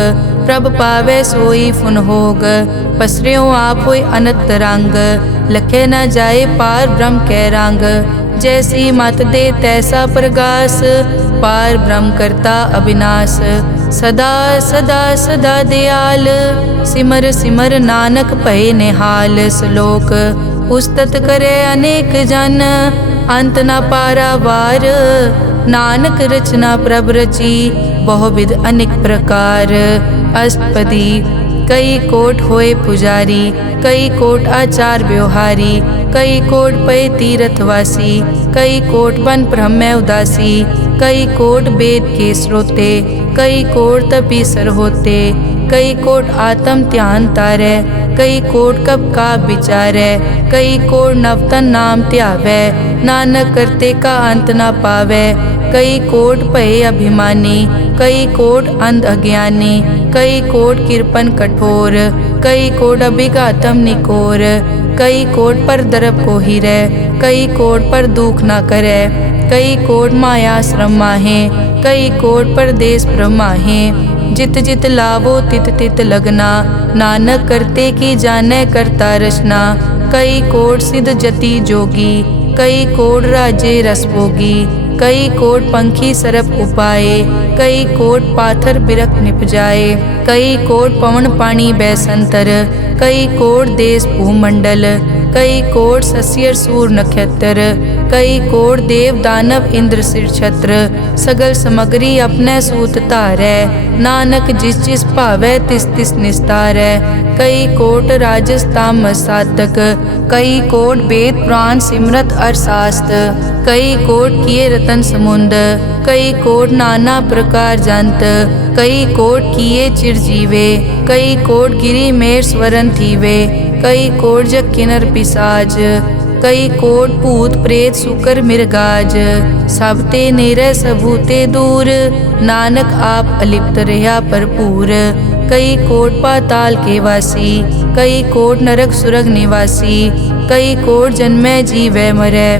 प्रभ पावै सोई फुन होग। पसरियों आप होय अनंत रंग, लखे न जाए पार ब्रह्म कै रंग। जैसी मत दे तैसा प्रगास, पार ब्रह्म करता अविनाश। सदा सदा सदा दयाल, सिमर सिमर नानक भय निहाल। श्लोक उस्तत करे अनेक जन, अंत न पारावार। नानक रचना प्रभ रची, बहुविध अनेक प्रकार। अष्टपदी कई कोट होए पुजारी, कई कोट आचार व्यवहारी। कई कोट पै तीर्थवासी, कई कोट बन ब्रह्म उदासी। कई कोट वेद के स्रोते, कई कोट तपीसर होते। कई कोट आत्म ध्यान तारै, कई कोट कब का विचारै। कई कोट नवतन नाम ध्यावै, नानक करते का अंत न पावै। कई कोट भय अभिमानी, कई कोट अंध अज्ञानी। कई कोट कृपन कठोर, कई कोट अभिघातम निकोर। कई कोट पर दरब को हिरै, कई कोट पर दुख न करै। कई कोट माया श्रम माहे, कई कोट परदेश ब्रह्माहे। जित जित लावो तित तित लगना, नानक करते की जानै करता रचना। कई कोट सिद्ध जति जोगी, कई कोट राजे रस भोगी। कई कोट पंखी सरप उपाए, कई कोट पाथर बिरख निपजाए। कई कोट पवन पानी बैसंतर, कई कोट देश भूमंडल। कई कोट सस्यर सूर नक्षत्र, कई कोट देव दानव इंद्र सिर छत्र। सगल समग्री अपने सूत धारै, नानक जिस जिस भावै तिस तिस निस्तारै। कई कोट राजस तामस साधक, कई कोट वेद पुराण सिमरत अर्थशास्त्र। कई कोट किए रतन समुंद, कई कोट नाना प्रकार जंत। कई कोट किए चिरजीवे, कई कोट गिरी मेर स्वरन थीवे। कई कोट जग किनर पिसाज, कई कोट भूत प्रेत सुकर मिर्गाज, सब ते नेरे सबूते दूर, नानक आप अलिप्त रहा भरपूर। कई कोट पाताल के वासी, कई कोट नरक सुरग निवासी, कई कोट जन्मै जीवै मरै,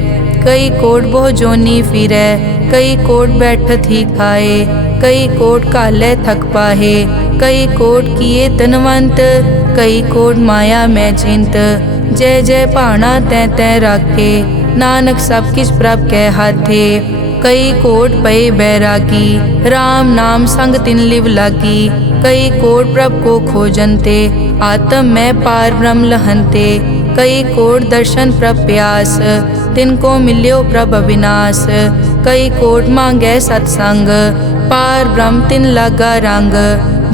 कई कोट बहु जोनी फिरै, कई कोट बैठत ही खाए, कई कोट कालै थक पाहे, कई कोट किए तनवंत, कई कोट माया मैं चिंत। जय जय भाना तै तै राखे, नानक सब किछ प्रभ कै हाथे। कई कोट पए बैरागी, राम नाम संग तिन लिव लागी, कई कोट प्रभ को खोजनते, आत्म में पार ब्रह्म लहनते। कई कोट दर्शन प्रभ प्यास, तिनको मिल्यो प्रभ अविनाश, कई कोट मांगै सतसंग, पार ब्रह्म तिन लागा रंग।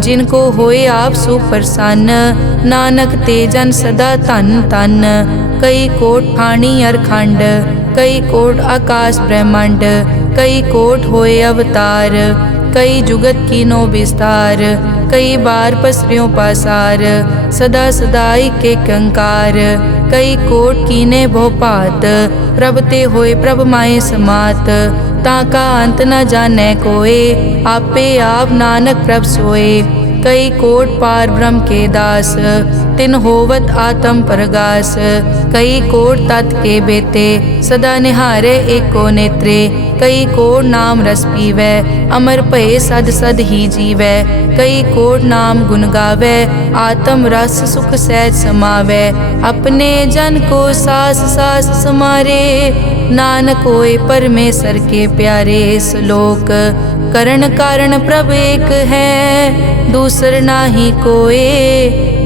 जिनको होए आप सुप्रसन्न, नानक ते जन सदा धन धन। कई कोट ठाणी अरखंड, कई कोट आकाश ब्रह्मांड, कई कोट होए अवतार, कई जुगत कीनो विस्तार। कई बार पसरियों पासार, सदा सदा के कंकार, कई कोट कीने भो भात, प्रभ ते होए प्रभ माए समात। ताका अंत न जाने कोए, आपे आप नानक प्रभ सोए। कई कोट पार ब्रह्म के दास, तिन होवत आत्म प्रगास। कई कोट तत् के बेते, सदा निहारे एको नेत्रे। कई कोट नाम रस पीवै, अमर भये सद सद ही जीवै। कई कोट नाम गुण गावै, आत्म रस सुख सहज समावै। अपने जन को सास सास समारे, नानक होए परमेश्वर के प्यारे। श्लोक करण कारण प्रभ एक है, दूसर नाही कोए,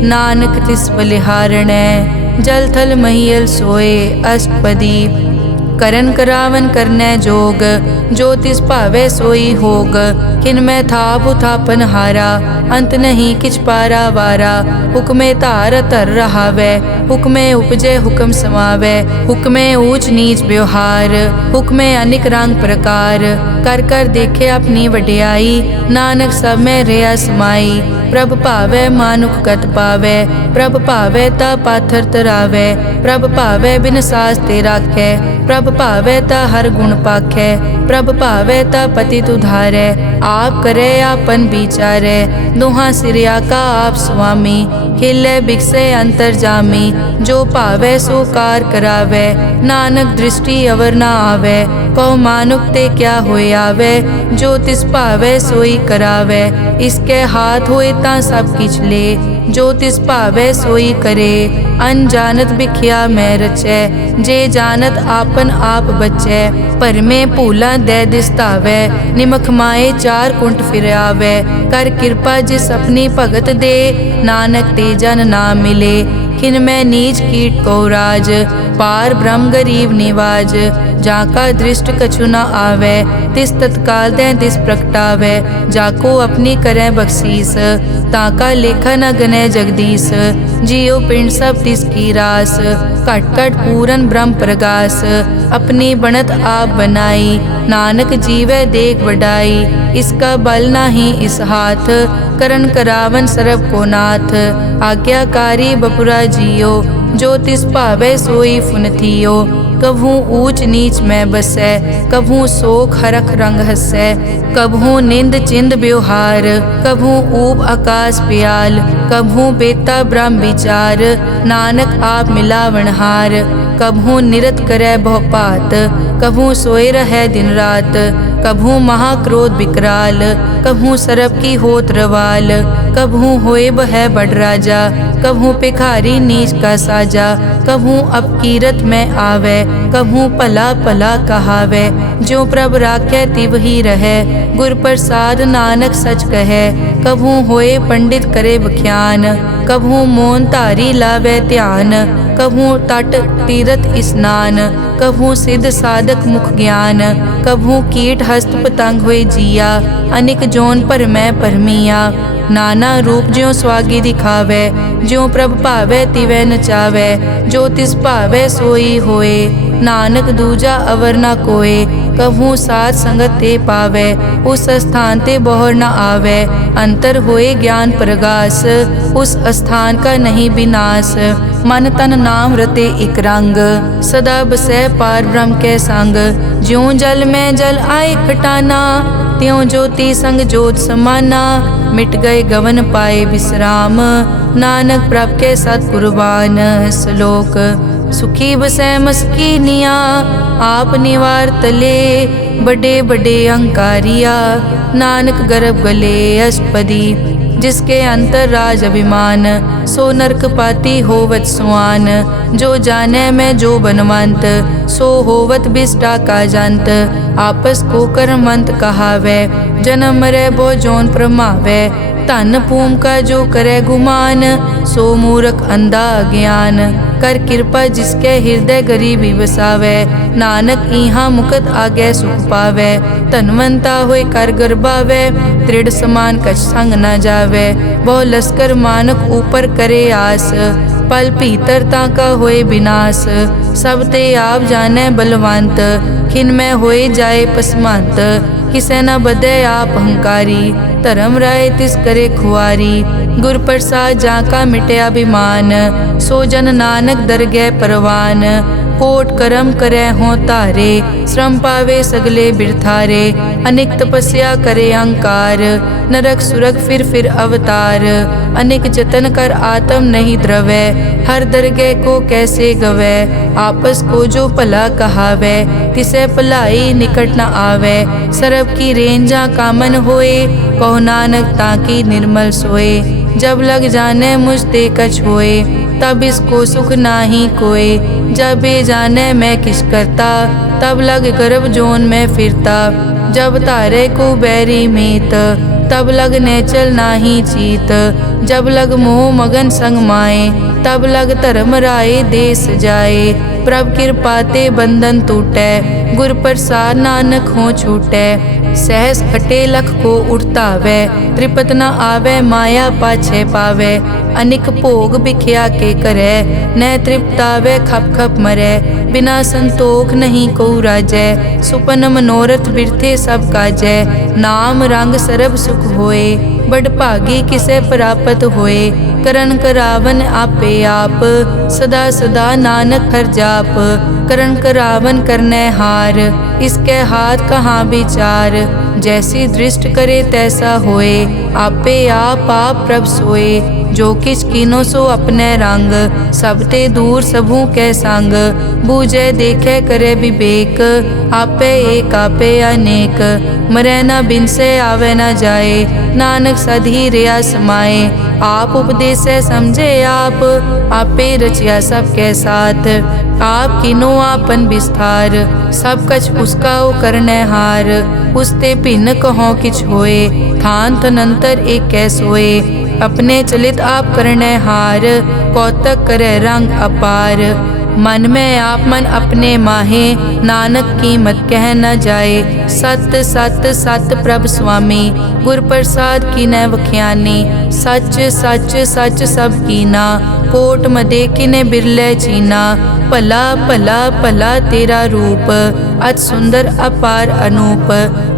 नानक तिस बलिहारणै। जल थल महियल सोए अष्टपदी, करन करावन करनै जोग, जो तिस भावै सोई होग। किन मैं थाप उथापन हारा, अंत नहीं किछ पारा वारा। हुक्मे धार धर रहावै, हुक्मे उपजे हुक्म समावै। हुक्मे ऊंच नीच व्यवहार, हुक्मे अनिक रंग प्रकार। कर कर देखे अपनी वड्याई, नानक सब में रहा समाई। प्रभ भावै मानुख गत पावै, प्रभ भावै ता पाथर तरावै। प्रभ भावै बिन सास ते राखै, प्रभ भावै ता हर गुण पाखै। प्रभ भावै ता पतित उधारै, आप करे आपन विचारै। दोहां सिरिया का आप स्वामी, खिलै बिकसै अंतर जामी। जो भावै सो कार करावै, नानक दृष्टि अवर न आवै। कहो मानुक ते क्या होए आवे, जो तिस भावै सोई करावै। इसके हाथ होए तां सब किछ ले, जो तिस भावै सोई करे। अनजानत बिख्या मैं रचै, जे जानत आपन आप बचै। पर में भूला दै दिसतावै, निमख माए चार कुंट फिर आवै। कर कृपा जिस अपनी भगत दे, नानक ते जन ना मिले। खिन मैं नीच कीट को राज, पार ब्रह्म गरीब निवाज। जाका दृष्ट कछु न आवे, तिस तत्काल दै तिस प्रगटावै। जाको अपनी करै बख्शीस, ताका लेखा न गनै जगदीश। जियो पिंड सब तिसकी रास, घट घट पूरन ब्रह्म प्रगास। अपनी बनत आप बनाई, नानक जीवै देख वडाई। इसका बल नाही इस हाथ, करन करावन सरब को नाथ। आज्ञाकारी बपुरा जियो, जो तिस भावै सोई फुन थियो। कभू ऊंच नीच में बसै, कभू सोख हरख रंग हसै। कभू निंद चिंद व्यवहार, कभू ऊब आकाश प्याल। कभू बेता ब्रह्म विचार, नानक आप मिलावनहार। कभू निरत करै बहु पात, कभू सोए रहै दिन रात। कभू महाक्रोध विकराल, कभू सरब की होत रवाल। कभू होए बह बड़ राजा, कभू भिखारी नीच का साजा। कभू अपकीरत में आवे, कभू भला भला कहावे। जो प्रभ राखै तिव ही रहै, गुर प्रसाद नानक सच कहै। कभू होए पंडित करे बख्यान, कभू मौन धारी लावे ध्यान। कभू तट तीरथ स्नान, कभू सिद्ध साधक मुख ज्ञान। कभू कीट हस्त पतंग होए जिया, अनिक जोन पर मैं परमिया। नाना रूप ज्यों स्वागी दिखावे, ज्यों प्रभ भावै तिवै नचावै। जो तिस भावै सोई होए, नानक दूजा अवर न कोए। कभू साथ संगत ते पावै, उस स्थान ते बहुर न आवै। अंतर होए ज्ञान प्रगास, उस स्थान का नहीं विनाश। मन तन नाम रते एक रंग, सदा बसै पार ब्रह्म के संग। ज्यों जल में जल आए खटाना, त्यों ज्योति संग ज्योत समाना। मिट गए गवन पाए विश्राम, नानक प्रभ के सत कुर्बान। श्लोक सुखी बसै मस्कीनिया, आप निवार तले। बड़े बड़े अहंकारिया, नानक गर्भ गले अष्टपदी। जिसके अंतर राज अभिमान, सो नरक पाती होवत सुआन। जो जाने में जो बनवंत, सो होवत बिष्टा का जंत। आपस को कर्मंत कहावै, जन्म मरै बो जोन प्रमावै। धन भूम का जो करे गुमान, सो मूर्ख अंधा ज्ञान। कर कृपा जिसके हृदय गरीबी बसावै, नानक इहाँ मुकत आगे सुख पावै। धनवंता होए कर गर्भावै, दृढ़ समान कछ संग न जावै। बहु लश्कर मानक ऊपर करे आस, पल भीतर ताका होए विनाश। सब ते आप जाने बलवंत, खिन में होए जाए पसमंत। किसे न बदे आप अहंकारी, धर्म राय तिस करे खुआरी। गुर प्रसाद जाका मिटे अभिमान, सो जन नानक दरगह परवान। कोट कर्म करे हों तारे, श्रम पावे सगले बिरथारे। अनेक तपस्या करे अहंकार, नरक सुरग फिर अवतार। अनेक जतन कर आत्म नहीं द्रवै, हर दरगह को कैसे गवै। आपस को जो भला कहावै, तिसे भलाई निकट न आवै। सरब की रेंजा कामन होए, कहो नानक ताकी निर्मल सोए। जब लग जाने मुझ ते कछ होए, तब इसको सुख नाही कोय। जब ये जाने मैं किस करता, तब लग गर्भ जोन में फिरता। जब तारे को बैरी मीत, तब लग नेचल नाही चीत। जब लग मोह मगन संग माए, तब लग धर्म राय देश जाए। प्रभ कृपा ते बंधन टूटै, गुर प्रसाद नानक हो छूटै। सहस खटे लख को उठतावै, त्रिपत न आवै माया पाछे पावै। अनिक भोग बिख्या के करे, न तृप्तावै खप खप मरै। बिना संतोख नहीं को राजै, सुपन मनोरथ बिरथे सब काजै। नाम रंग सरब सुख होए, बड़ भागी किसे प्राप्त होए। करन करावन आपे आप, सदा सदा नानक हर जाप। करन करावन करने हार, इसके हाथ कहाँ विचार। जैसी दृष्ट करे तैसा होए, आपे आप प्रभ सोए। जो किछ कीनो सो अपने रंग, सब ते दूर सबू के संग। बूझे देखे करे विवेक, आपे एक आपे अनेक। मरै न बिन से आवे न जाए, नानक सधी रिया समाए। आप उपदेसे समझे आप, आपे रचिया सबके साथ। आप किनो आपन विस्तार, सब कछ उसका ओ करने हार। उसते भिन्न कहो किछ होए, थान तनंतर एक कै सोए। अपने चलित आप करने हार, कौतक करे रंग अपार। मन में आप मन अपने माहे, नानक कीमत कह न जाए। सत सत सत प्रभ स्वामी, गुर प्रसाद की न वख्यानी। सच सच सच सब कीना, कोट मदे किने बिरले चीना। भला भला भला तेरा रूप, अति सुंदर अपार अनूप।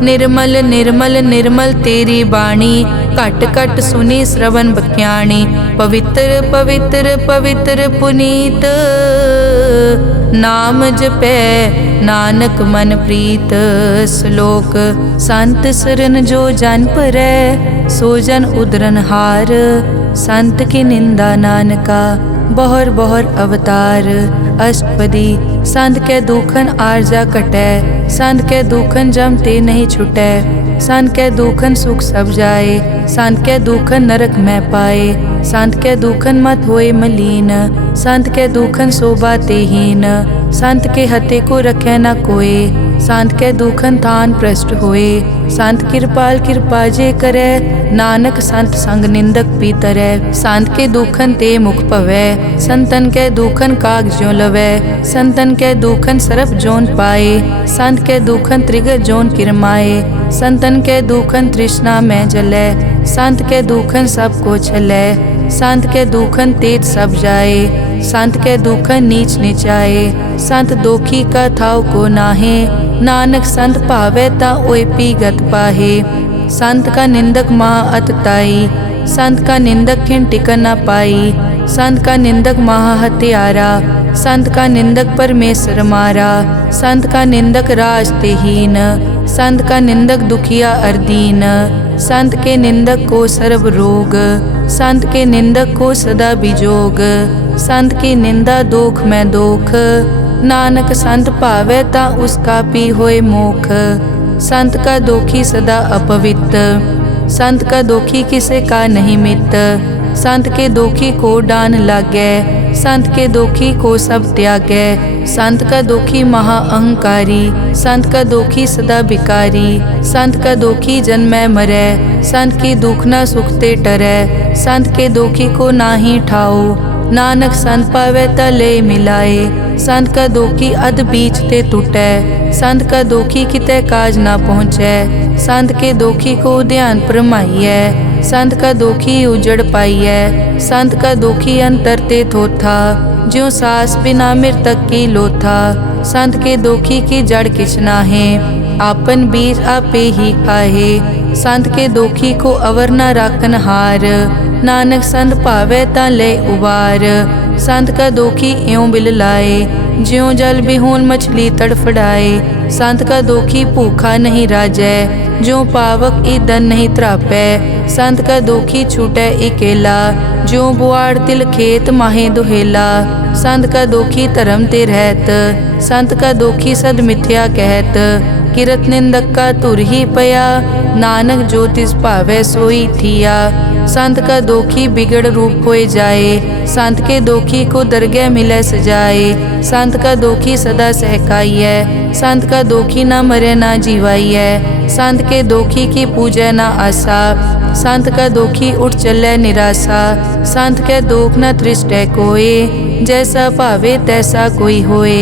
निर्मल निर्मल निर्मल तेरी बाणी, घट घट सुनी श्रवण बख्याणी। पवित्र पवित्र पवित्र पुनीत, नाम जपै नानक मन प्रीत। श्लोक संत सरन जो जन परै, सो जन उदरन हार। संत की निंदा नानका, बहुर बहुर अवतार। अष्टपदी संत के दुखन आरजा कटै, संत के दुखन जम ते नहीं छुटै। संत के दुखन सुख सब जाए, संत के दुखन नरक में पाए। संत के दुखन मत होए मलीन, संत के दुखन शोभा तेहीन। संत के हते को रखे न कोय, संत के दुखन थान प्रष्ट होए। संत कृपाल कृपा जे करे, नानक संत संग निंदक भी तरै। संत के दुखन ते मुख पवै, संतन के दुखन काग ज्यों लवै। संतन के दुखन सरप जोन पाए, संत के दुखन त्रिगर जोन किरमाए। संतन के दुखन तृष्णा में जलै, संत के दुखन सब को छलै। संत के दुखन तेज सब जाए, संत के दुखन नीच नीचाए। संत दोखी का थाव को नाहे, नानक संत भावै ता ओए पी गत पाहे। संत का निंदक महा अतताई, संत का निंदक खिन टिकन न पाई। संत का निंदक महा हत्यारा, संत का निंदक परमेश्वर मारा। संत का निंदक राज ते हीन, संत का निंदक दुखिया अरदीन। संत के निंदक को सर्व रोग, संत के निंदक को सदा बिजोग। संत की निंदा दोख में दोख, नानक संत भावै ता उसका पी होए मोख। संत का दोखी सदा अपवित्र, संत का दोखी किसे का नहीं मित। संत के दोखी को डान लागै, संत के दोखी को सब त्यागै। संत का दोखी महा अहंकारी, संत का दोखी सदा बिकारी। संत का दोखी जन्मै मरै, संत की दुख न सुख ते टरै। संत के दोखी को नाही ठाओ, नानक संत पावै ता ले मिलाए। संत का दोखी अध बीच ते टूटै, संत का दोखी कितै काज ना पहुँचै। संत के दोखी को ध्यान परमाइयै, संत का दोखी उजड़ पाइयै। संत का दोखी अंतर ते थोथा, ज्यों सास बिना मृतक की लोथा। संत के दोखी की जड़ किछ नाहे, आपन बीज आपे ही खाहे। संत के दोखी को अवर न राखन हार, नानक संत भावै ता ले उबार। संत का दोखी इयों बिल लाए, ज्यों जल बिहोन मछली तड़फड़ाए। संत का दोखी भूखा नहीं राजै, ज्यों पावक ईंधन नहीं त्रापै। संत का दोखी छूटै इकेला, ज्यों बुआड़ तिल खेत माहे दुहेला। संत का दोखी धर्म ते रहत, संत का दोखी सद मिथ्या कहत। किरत निंदक का तुर ही पया, नानक जो तिस भावै सोई थिया। संत का दोखी बिगड़ रूप होए जाए, संत के दोखी को दरगह मिलै सजाए। संत का दोखी सदा सहकाइयै, संत का दोखी ना मरे ना जीवाइयै। संत के दोखी की पूजै ना आसा, संत का दोखी उठ चलै निराशा। संत के दोख न तृष्टै कोय, जैसा भावे तैसा कोई होए।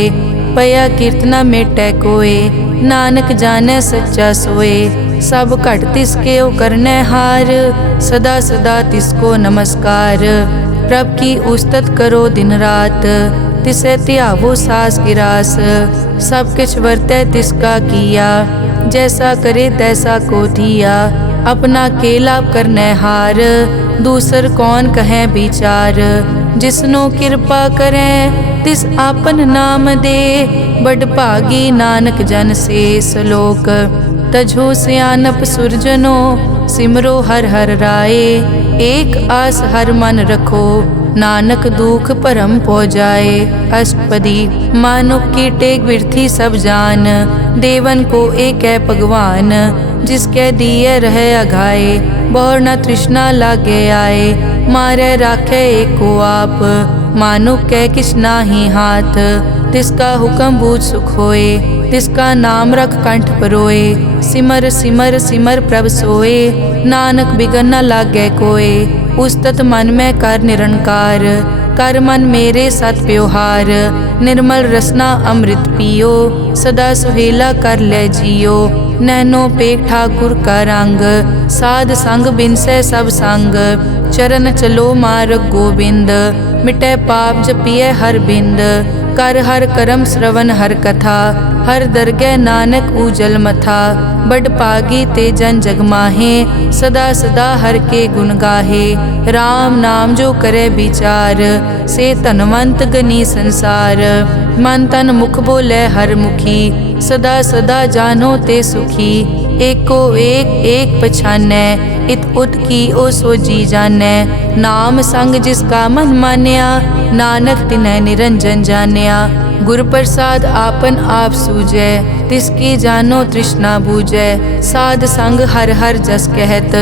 पया कीर्तना मेटै कोय, नानक जानै सच्चा सोए। सब घट तिसके ओ करनै हार, सदा सदा तिसको नमस्कार। प्रभ की उस्तत करो दिन रात, तिसे त्यावो सास गिरास। सब किछ वर्तै तिसका किया, जैसा करे तैसा को दिया। अपना केला करनै हार, दूसर कौन कहे विचार। जिसनो कृपा करै तिस आपन नाम दे, बड़ भागी नानक जन से सलोक। तजो सियानप सुरजनो, सिमरो हर हर राए। एक आस हर मन रखो, नानक दुख भरम पौ जाए। अष्टपदी मानुक की टेक बिरथी सब जान, देवन को एक है भगवान। जिसके दिए रहे अघाए, बहुर न तृष्णा लागे आए। मारे राखे एको आप, मानुक कै किछ नाही हाथ। तिसका हुक्म बूझ सुख होए, तिसका नाम रख कंठ परोए। सिमर सिमर सिमर प्रभ सोए, नानक बिगन न लागै कोय। उस्तत मन में कर निरंकार, कर मन मेरे सत व्यवहार। निर्मल रसना अमृत पियो, सदा सुहेला कर ले जियो। नैनो पेख ठाकुर का रंग, साध संग बिनसै सब संग। चरण चलो मार्ग गोबिंद, मिटै पाप जपिए हर बिंद। कर हर करम श्रवण हर कथा, हर दरगह नानक उजल मथा। बड़ पागी ते जन जग माहे, सदा सदा हर के गुण गाहे। राम नाम जो करे विचार, से धनवंत गनी संसार। मन तन मुख बोले हर मुखी, सदा सदा जानो ते सुखी। एको एक एक पछानै, इत उत की ओ सोजी जानै। नाम संग जिसका मन मान्या, नानक तिनै निरंजन जान्या। गुर प्रसाद आपन आप सूझै, तिसकी जानो तृष्णा बूझै। साध संग हर हर जस कहत,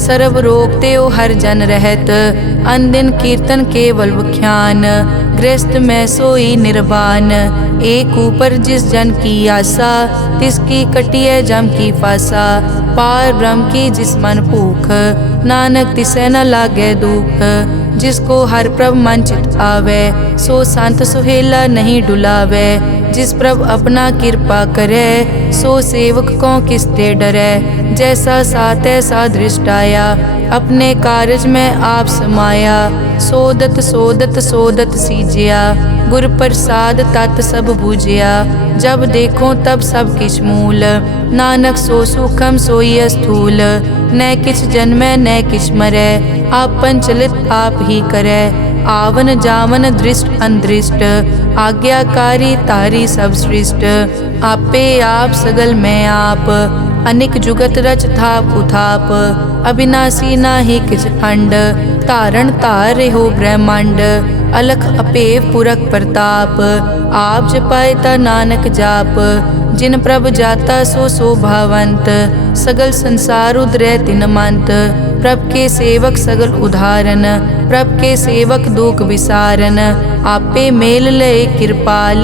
सर्व रोग त्यो हर जन रहत। अनदिन कीर्तन केवल बख्यान, गृहस्थ में सोई निर्वाण। एक ऊपर जिस जन की आशा, तिसकी कटिए जम की फासा। पार ब्रह्म की जिस मन भूख, नानक तिसै न लागै दुख। जिसको हर प्रभ मन चित आवे, सो संत सुहेला नहीं डुलावे। जिस प्रभ अपना कृपा करे, सो सेवक को किसते डरे। जैसा सात ऐसा दृष्ट आया, अपने कारज में आप समाया। सोदत सोदत सोदत सीजिया, गुर प्रसाद तत् सब बूझिया। जब देखो तब सब किछ मूल, नानक सो सूखम सोई स्थूल। न किछ जन्मै न किछ मरै, आपन चलित आप ही करे। आवन जावन दृष्ट अनदृष्ट, आज्ञाकारी तारी सब सृष्ट। आपे आप सगल में आप, अनिक जुगत रच थाप उथाप। अविनाशी नाहि किछ खंड, तारण तार हो ब्रह्मांड। अलख अपेव पुरख प्रताप, आप जपाए ता नानक जाप। जिन प्रभ जाता सो शोभावंत, सगल संसार उदरै तिन मंत। प्रभ के सेवक सगल उदाहरण, प्रभ के सेवक दुख विसारन। आपे मेल लय कृपाल,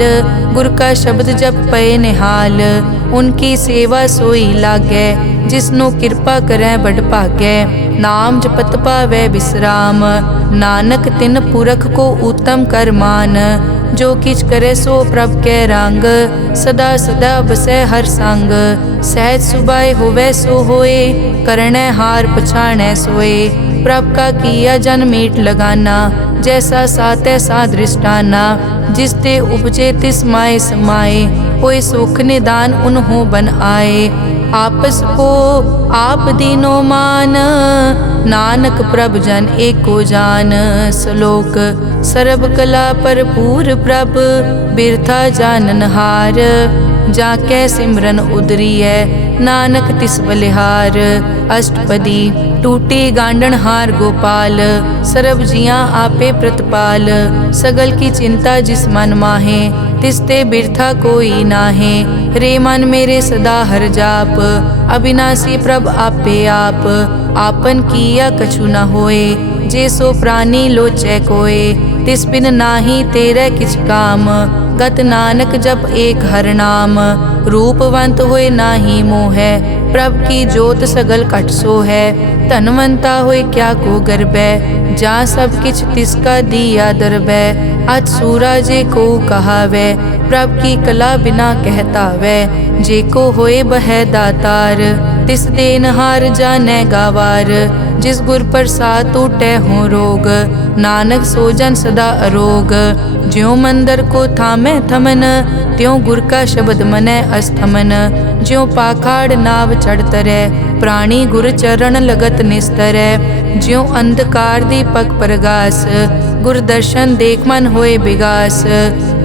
गुर का शब्द जप पए निहाल। उनकी सेवा सोई लागै, जिसनो कृपा करै बड़ भागै। नाम जपत पावै विश्राम, नानक तिन पुरख को उत्तम कर मान। जो किछ करे सो प्रभ कै रंग, सदा सदा बसै हर संग। सहज सुभाए होवै सो होए, करनै हार पछाणै सोए। प्रभ का किया जन मीट लगाना, जैसा सात ऐसा दृष्टाना। जिस ते उपजे तिस माए समाए, होए सुख निदान उन्हों बन आए। आपस को आप दीनो मान, नानक प्रभ जन एको जान। श्लोक सर्ब कला भरपूर प्रभ, बिरथा जानन हार। जाकै सिमरन उदरियै, नानक तिस बलिहार। अष्टपदी टूटी गांडन हार गोपाल, सर्ब जियां आपे प्रतिपाल। सगल की चिंता जिस मन माहे, तिसते बिरथा कोई नाहे। रे मन मेरे सदा हर जाप, अविनाशी प्रभ आपे आप। आपन किया कछु न होए, जे सो प्राणी लोचै कोय। तिस बिन नाही तेरे किछ काम, गत नानक जप एक हर नाम। रूपवंत होए नाही मोहै, प्रभ की जोत सगल कट सो है। धनवंता होए क्या को गर्बै, जा सब किछ तिसका दिया दरबै। अत सूरा जे को कहावै, प्रभ की कला बिना कहतावै। जे को होए बह दातार, तिस देनहार जानै गावार। जिस गुर प्रसाद टूटै हो रोग, नानक सो जन सदा अरोग। ज्यों मंदिर को थामै थमन, त्यों गुर का शब्द मनै अस्थमन। ज्यों पाखाड़ नाव चढ़ तरै, प्राणी गुर चरण लगत निस्तरै। ज्यों अंधकार दीपक प्रगास, गुर दर्शन देख मन होए विगास।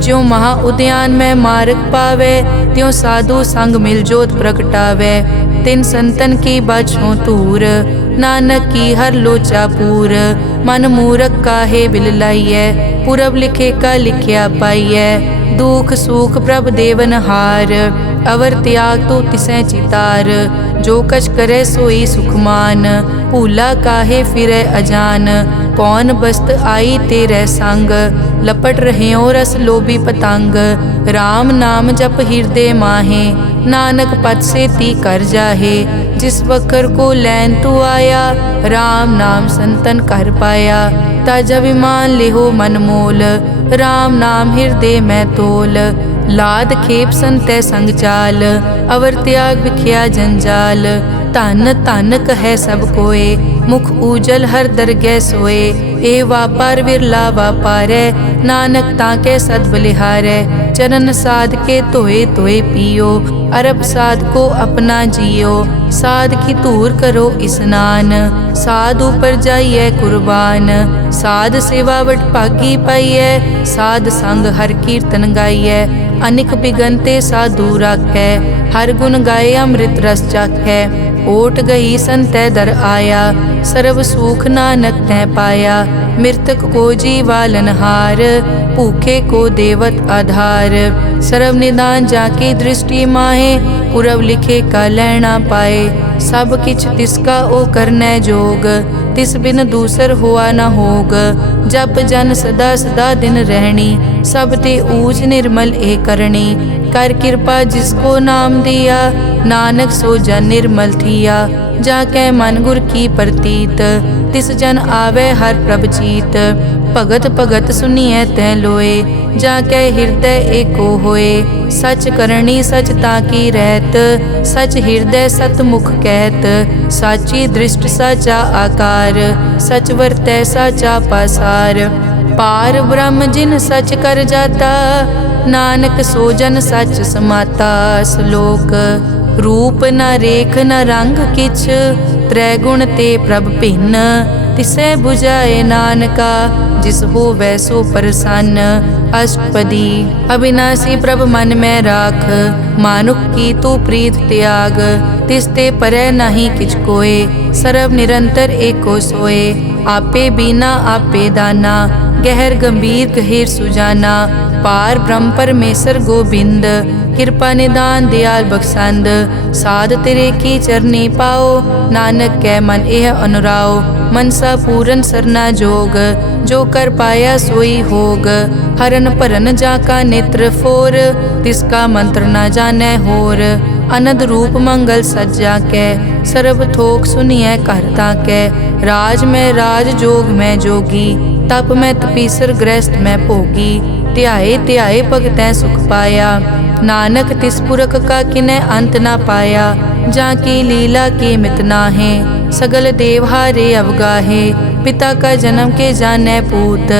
ज्यों महा उद्यान में मार्ग पावे, त्यों साधु संग मिल जोत प्रगटावे। तिन संतन की बाछों तूर, नानक की हर लोचा पूर। मन मूरख काहे बिल लाइयै, पुरब लिखे का लिखिया पाइयै। दुख सुख प्रभ देवन हार, अवर त्याग तो तिसै चितार। जो कछ करे सोई सुखमान, भूला काहे फिरै अजान। कौन बस्त आई तेरे संग, लपट रहे रस लोभी पतंग। राम नाम जप हृदय माहे, नानक पद से ती कर जाहे। जिस वकर को लैन तू आया, राम नाम संतन कर पाया। तज अभिमान लेहो मन मोल, राम नाम हृदय में तोल। लाद खेप संतै संग चाल, अवर त्याग बिखिया जंजाल। धन धन कहे सब कोय, मुख उजल हर दरगह सोए। ए वापार विरला वापारै, नानक ताके सद बलिहारै। चरण साध के धोए धोए पियो, अरब साध को अपना जियो। साध की धूर करो स्नान, साध ऊपर जाइए कुर्बान। साध सेवा वट भागी पाइयै, साध संग हर कीर्तन गाइयै। अनिक बिगनते साधु राखै, हर गुण गाए अमृत रस चाखै। ओट गई संतै दर आया, सर्व सुख नानक तै पाया। मृतक को जीवालन हार, भूखे को देवत आधार। सर्व निदान जाकी दृष्टि माहे, पुरब लिखे का लैना पाए। सब किछ तिसका ओ करनै जोग, तिस बिन दूसर हुआ न होग। जप जन सदा सदा दिन रहनी, सब ते ऊच निर्मल ए करनी। कर कृपा जिसको नाम दिया, नानक सो जन निर्मल थिया। जाके मन गुर की प्रतीत, तिस जन आवे हर प्रभ जीत। भगत भगत सुनिए तै लोए, जाके हृदय एको होए। सच करनी सच ताकी रहत, सच हृदय सत मुख कहत। साची दृष्ट साचा आकार, सच वरतै साचा पासार। पार ब्रह्म जिन सच कर जाता, नानक सो जन सच समाता। श्लोक रूप न रेख न रंग किछ, त्रैगुण ते प्रभ भिन्न। तिसै बुझाए नानका, जिस होवै सो प्रसन्न। अष्टपदी अविनाशी प्रभ मन में राख, मानुख की तू प्रीत त्याग। तिस ते परै नहीं किछ कोय, सर्व निरंतर एको सोए। आपे बीना आपे दाना, गहर गंभीर गहीर सुजाना। पार ब्रह्म परमेश्वर गोबिंद, कृपा निदान दयाल बख्शंद। साध तेरे की चरनी पाओ, नानक कै मन एह अनुराओ। मनसा पूरन सरना जोग, जो कर पाया सोई होग। हरन भरन जाका नेत्र फोर, तिसका मंत्र न जानै होर। अनंद रूप मंगल सज्जा कै, सर्व थोक सुनिए कर ताकै। राज में राज जोग में जोगी, तप में तपीसर गृहस्थ में भोगी। ध्याए ध्याए भगतैं सुख पाया, नानक तिस पुरख का किनै अंत ना पाया। जाकी लीला की मित नाहे, सगल देव हारे अवगाहे। पिता का जन्म के जानै पूत,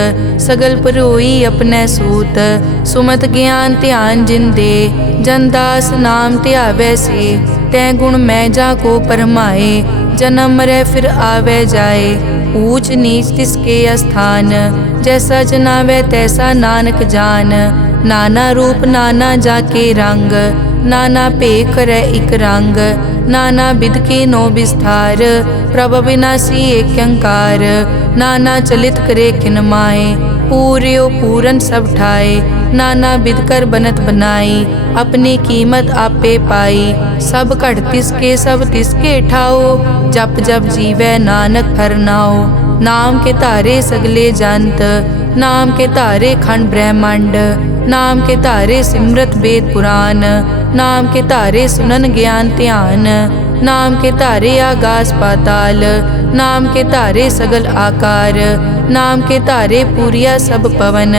सगल परोई अपने सूत। सुमत ज्ञान ध्यान जिन दे, जनदास नाम ध्यावै से। तै गुण मैं जाको परमाए, जन्म मरै फिर आवे जाए। ऊंच नीच तिसके अस्थान, जैसा जनावे तैसा नानक जान। नाना रूप नाना जाके रंग, नाना भेख करे इक रंग। नाना बिध के नो विस्तार, प्रभ विनाशी एक अंकार। नाना चलित करे किन माए, पूर्यो पूरन सब ठाए। नाना बिध कर बनत बनाई, अपनी कीमत आपे पाई। सब घट तिसके सब तिसके ठाओ, जप जप जीवै नानक हर नाओ। नाम के तारे सगले जंत, नाम के तारे खंड ब्रह्मांड। नाम के तारे सिमरत वेद पुराण, नाम के तारे सुनन ज्ञान ध्यान। नाम के तारे आकाश पाताल, नाम के तारे सगल आकार। नाम के तारे पूरिया सब पवन,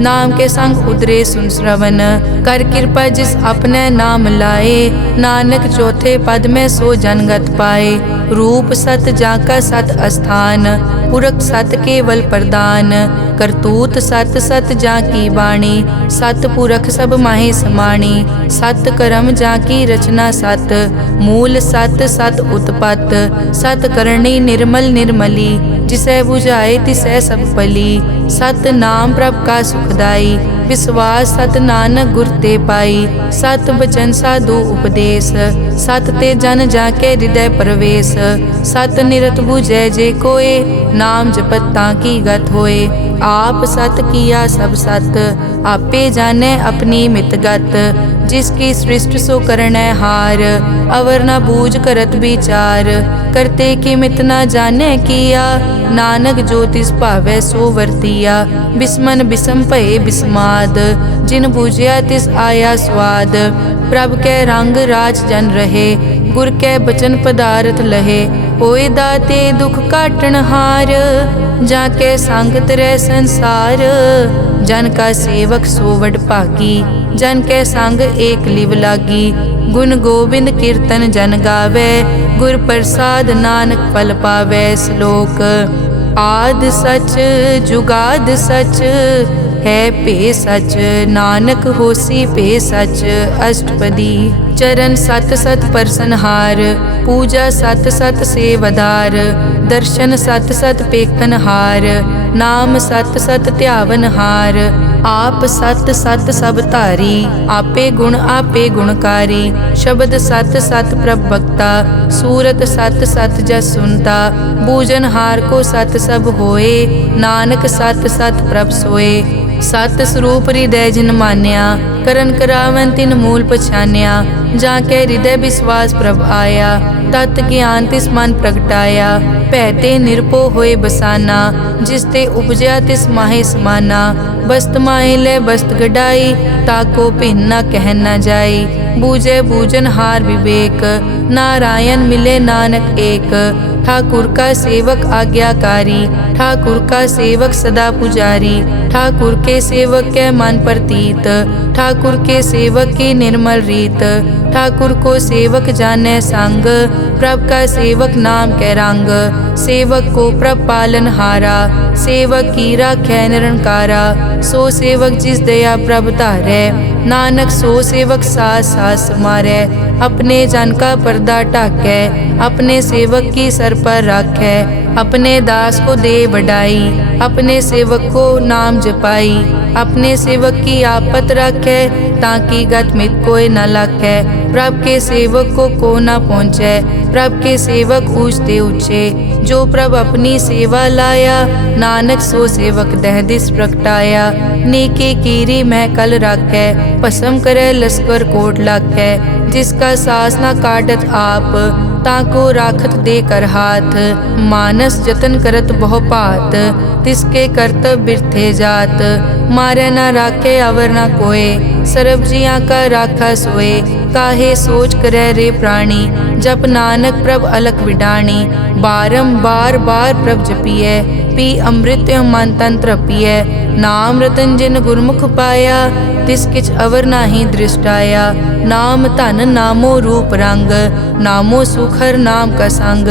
नाम के संग उतरे सुन श्रवण। कर कृपा जिस अपने नाम लाए, नानक चौथे पद में सो जनगत पाए। रूप सत जाका सत अस्थान, पुरख सत केवल प्रदान। करतूत सत सत जाकी बाणी, सत पुरख सब माहे समाणी। सत करम जाकी रचना सत, मूल सत सत उत्पत। सत करणी निर्मल निर्मली, जिसे बुझाए तिसै सब पली। सत नाम प्रभ का सुखदाई, विश्वास सत नानक गुर ते पाई। सत बचन साधु उपदेश, सत ते जन जाके हृदय प्रवेश। सत निरत बुझै जे कोय, नाम जपत ताकी गत होए। आप सत किया सब सत, आपे जाने अपनी मितगत। जिसकी सृष्टि सो करनै हार, अवर न बूझ करत विचार। करते कि मित न जाने किया, नानक जो तिस भावै सो वर्तिया। बिस्मन बिसम भये बिस्माद, जिन बूझिया तिस आया स्वाद। प्रभ कै रंग राज जन रहे, गुर कै बचन पदारथ लहे। होए दाते दुख काटन हार, जाके संग तरै संसार। जन का सेवक सो वड भागी, जन कै संग एक लिव लागी। गुण गोबिंद कीर्तन जन गावे, गुर प्रसाद नानक फल पावै। श्लोक आद सच जुगाद सच, है पे सच नानक होसी पे सच। अष्टपदी चरण सत सत परसनहार, पूजा सत सत सेवदार। दर्शन सत सत पेखनहार, नाम सत सत ध्यावनहार। आप सत सत सब धारी, आपे गुण आपे गुणकारी। शब्द सत सत प्रभ भक्ता, सूरत सत सत जस सुनता। बूझनहार को सत सब होए, नानक सत सत प्रभ सोए। सत स्वरूप हृदय जिन मान्या, करन करावन तिन मूल पछान्या। जाके हृदय विश्वास प्रभ आया, तत् ज्ञान तिस मन प्रगटाया। भैते निरपो होए बसाना, जिस ते उपजया तिस माहे समाना। बस्त माहे ले बस्त गडाई, ताको भिन्न न कह न जाई। बूझे बूझन हार विवेक, नारायण मिले नानक एक। ठाकुर का सेवक आज्ञाकारी, ठाकुर का सेवक सदा पुजारी। ठाकुर के सेवक के मन प्रतीत, ठाकुर के सेवक की निर्मल रीत। ठाकुर को सेवक जाने संग, प्रभ का सेवक नाम के रंग। सेवक को प्रभ पालन हारा, सेवक की राखै निरंकारा। सो सेवक जिस दया प्रभ धारै, नानक सो सेवक सास सास मारै। अपने जन का पर्दा ढाकै, अपने सेवक की सर पर राखै। अपने दास को दे बढ़ाई, अपने सेवक को नाम जपाई। अपने सेवक की आपत राखै, ताकि गत मित कोई न लाखै। प्रभ के सेवक को न पहुँचै, प्रभ के सेवक ऊँचते ऊँचे। जो प्रभ अपनी सेवा लाया, नानक सो सेवक दह दिस प्रगटाया। नेकी कीरी मैं कल राखै, भस्म करे लश्कर कोट लाखै। जिसका सास न काटत आप, ताको राखत दे कर हाथ। मानस जतन करत बहु पात, तिसके करतब बिरथे जात। मारे न राखे अवर न कोय, सर्ब जियां का राखा सोए। काहे सोच करे रे प्राणी, जप नानक प्रभ अलख विडाणी। बारंबार बार प्रभ जपिए, पी अमृत मन तन तृपिए। नाम रतन जिन गुरमुख पाया, तिस किछ अवर नाही दृष्ट आया। नाम धन नामो रूप रंग, नामो सुखर नाम का संग।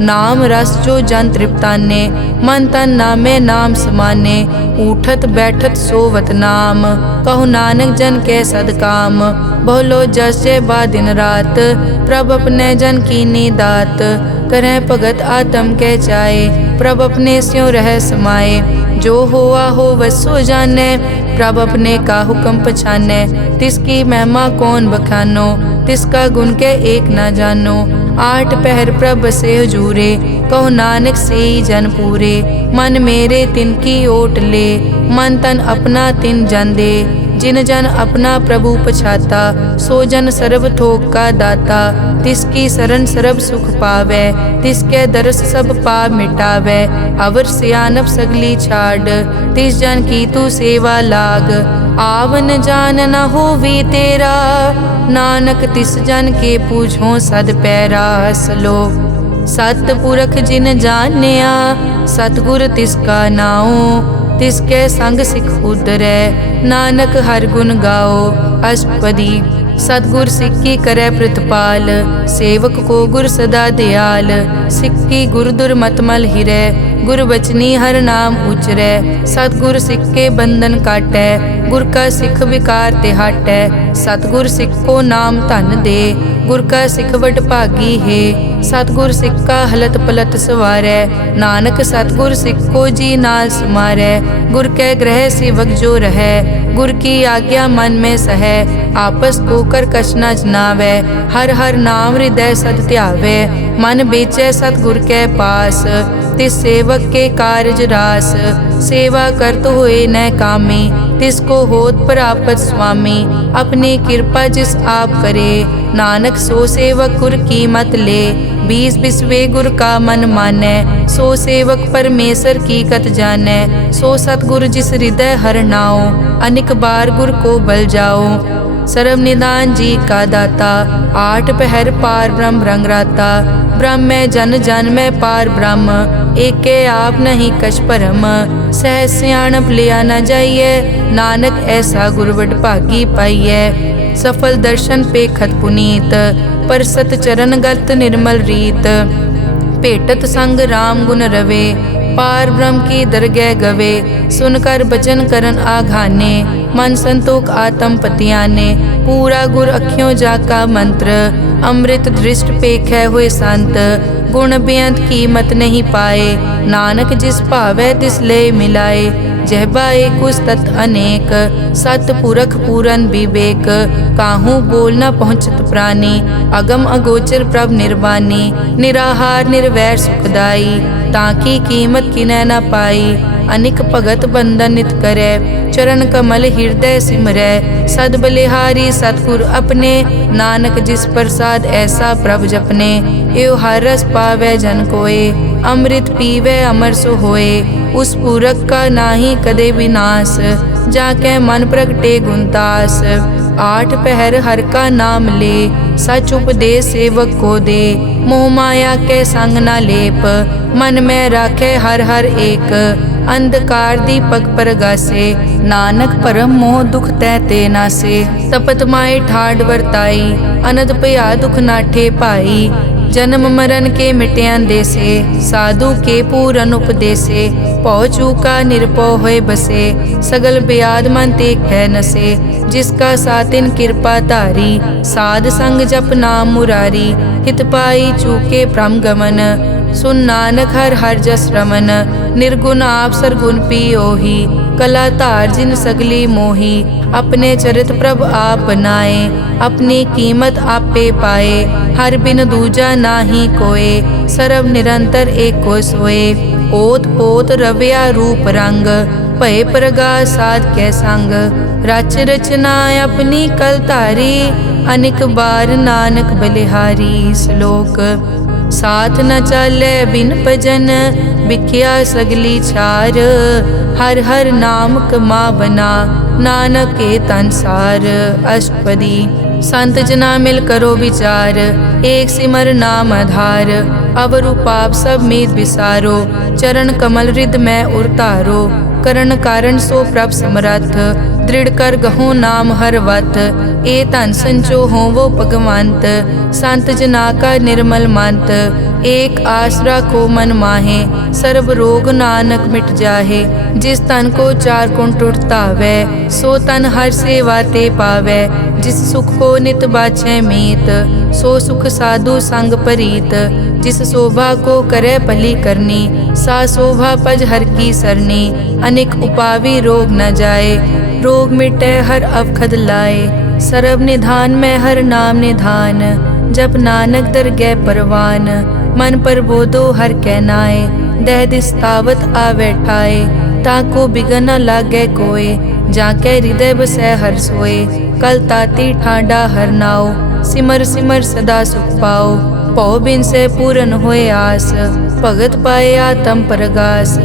नाम रस जो जन तृप्ताने, मन तन नामे नाम समाने। उठत बैठत सोवत नाम, कहु नानक जन के सदकाम। बहुलो जस जय बा दिन रात, प्रभ अपने जन कीनी दात। करें भगत आत्म के चाए, प्रभ अपने स्यों रह समाए। जो होआ हो वसो जाने, प्रभ अपने का हुक्म पछाने। तिसकी महिमा कौन बखानो, तिसका गुण के एक न जानो। आठ पहर प्रभ से हजूरे, कहो नानक से जन पूरे। मन मेरे तिनकी ओट ले, मन तन अपना तिन जन दे। जिन जन अपना प्रभु पछाता, सो जन सर्व थोक का दाता। तिसकी शरण सर्ब सुख पावे, तिसके दरस सब पाप मिटावे। अवर सियानप सगली छाड़, तिस जन की तू सेवा लाग। आवन जान न होवी तेरा, नानक तिस जन के पूछो सद पैरा। सलोक सतपुरख जिन जानिया, सतगुर तिसका नाओ। तिसके संग सिख उदरै, नानक हर गुण गाओ। अष्टपदी सतगुर सिक्की करे प्रतिपाल, सेवक को गुर सदा दयाल। सिक्की गुर दुर्मतमल हिरै, गुर बचनी हर नाम उचरै। सतगुर सिक्के बंधन काटै, गुर का सिख विकार ते हटै। सतगुर सिख को नाम धन दे, गुर का सिख वड भागी है। सतगुर सिक्का हलत पलत सवारै, नानक सतगुर सिख को जी नाल समारै। गुर के ग्रह सेवक जो रहै, गुर की आज्ञा मन में सहै। आपस को कर कछ न जनावै, हर हर नाम हृदय सद ध्यावै। मन बेचै सतगुर के पास, तिस सेवक के कारज रास। सेवा करत होए न कामी, तिसको होत प्रापत स्वामी। अपनी कृपा जिस आप करे, नानक सो सेवक गुर की मत ले। बीस बिसवे गुर का मन मानै, सो सेवक परमेश्वर की कत जानै। सो सतगुर जिस हृदय हर नाओ, अनिक बार गुर को बल जाओ। सर्व निदान जी का दाता, आठ पहर पार ब्रह्म रंगराता। ब्रह्म में जन जन में पार ब्रह्म, एके आप नहीं कछ परम। सह सियाणप लिया न जाइए, नानक ऐसा गुरवड भागी पाइए। सफल दर्शन पेखत पुनीत, परसत चरण गत निर्मल रीत। भेटत संग राम गुण रवे, पार ब्रह्म की दरगह गवे। सुनकर बचन करन आघाने, मन संतोख आत्म पतियाने। पूरा गुर अखियों जाका मंत्र, अमृत दृष्ट पेखै हुए संत। गुण बेअंत कीमत नहीं पाए, नानक जिस भावै तिस ले मिलाए। जहबाए कुछ तत् अनेक, सत पुरख पूरन विवेक। काहू बोल न पहुँचत प्राणी, अगम अगोचर प्रभ निर्वाणी। निराहार निर्वैर सुखदाई, ताकि कीमत किनै न पाई। अनिक भगत बंदन नित करे। चरण कमल हृदय सिमरै, सद बलिहारी सतगुर अपने। नानक जिस प्रसाद ऐसा प्रभ जपने, एव हर रस पावै जन कोय। अमृत पीवै अमर सो होए, उस पूरक का नाहि कदे विनाश। जाके मन प्रगटे गुणतास, आठ पहर हर का नाम ले। सच उपदेश सेवक को दे, मोह माया के संग न लेप। मन में राखे हर हर एक, अंधकार दीपक परगासे। नानक परम मोह दुख तै ते नासे, तपत माए ठाड वर्ताई। अनद भया दुख नाठे पाई, जन्म मरण के मिट्यां देसे। साधु के पूरन उपदेसे, पौ चूका निरपौ होए बसे। सगल ब्याद मन ते कै नसे, जिसका सातिन कृपा धारी। साध संग जप नाम मुरारी, हित पाई चूके भ्रम गमन। सुन नानक हर हर जस रमन, निर्गुण आप सरगुण पियोही। कला धार जिन सगली मोही, अपने चरित प्रभ आप बनाए। अपनी कीमत आपे पाए, हर बिन दूजा नाहि कोय। सर्व निरंतर एको सोए, ओत पोत रव्या रूप रंग। भय प्रगास साध कै संग, रच रचना अपनी कल धारी। अनिक बार नानक बलिहारी। श्लोक साथ न चाले बिन भजन, बिख्या सगली छार। हर हर नाम कमावना, नानक के तनसार। अष्टपदी संत जना मिल करो विचार, एक सिमर नाम आधार। अवर उपाप सब मीत विसारो, चरण कमल हृद में उरतारो। करण कारण सो प्रभ समरथ, दृढ़ कर गहो नाम हर वत। ए धन संचो हो वो भगवंत, संत जना का निर्मल मंत। एक आस राखो मन माहे, सर्व रोग नानक मिट जाहे। जिस तन को चार कुण टुटतावै, सो तन हर सेवा ते पावै। जिस सुख को नित बाछै मीत, सो सुख साधु संग परीत। जिस शोभा को करे भली करनी, सा शोभा पज हर की सरनी। अनेक उपावी रोग न जाए, रोग मिटे हर अवखद लाए। सर्व निधान में हर नाम निधान, जप नानक दरगह परवान। मन पर बोधो हर कै नाए, दह दिस तावत आवे ठाए। ताको बिगन न लागे कोय, जाके हृदय बसै हर सोए। कल ताती ठांडा हर नाओ, सिमर सिमर सदा सुख पाओ। पौ बिन से पूरन होए आस, भगत पाए आत्म परगास।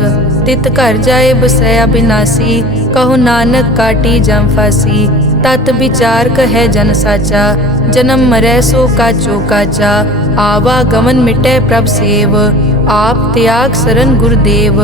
तित घर जाए बसै अविनाशी, कहो नानक काटी जम फासी। तत विचार कहे जन साचा, जन्म मरै सो काचो काचा। आवागमन मिटै प्रभ सेव, आप त्याग शरण गुरुदेव।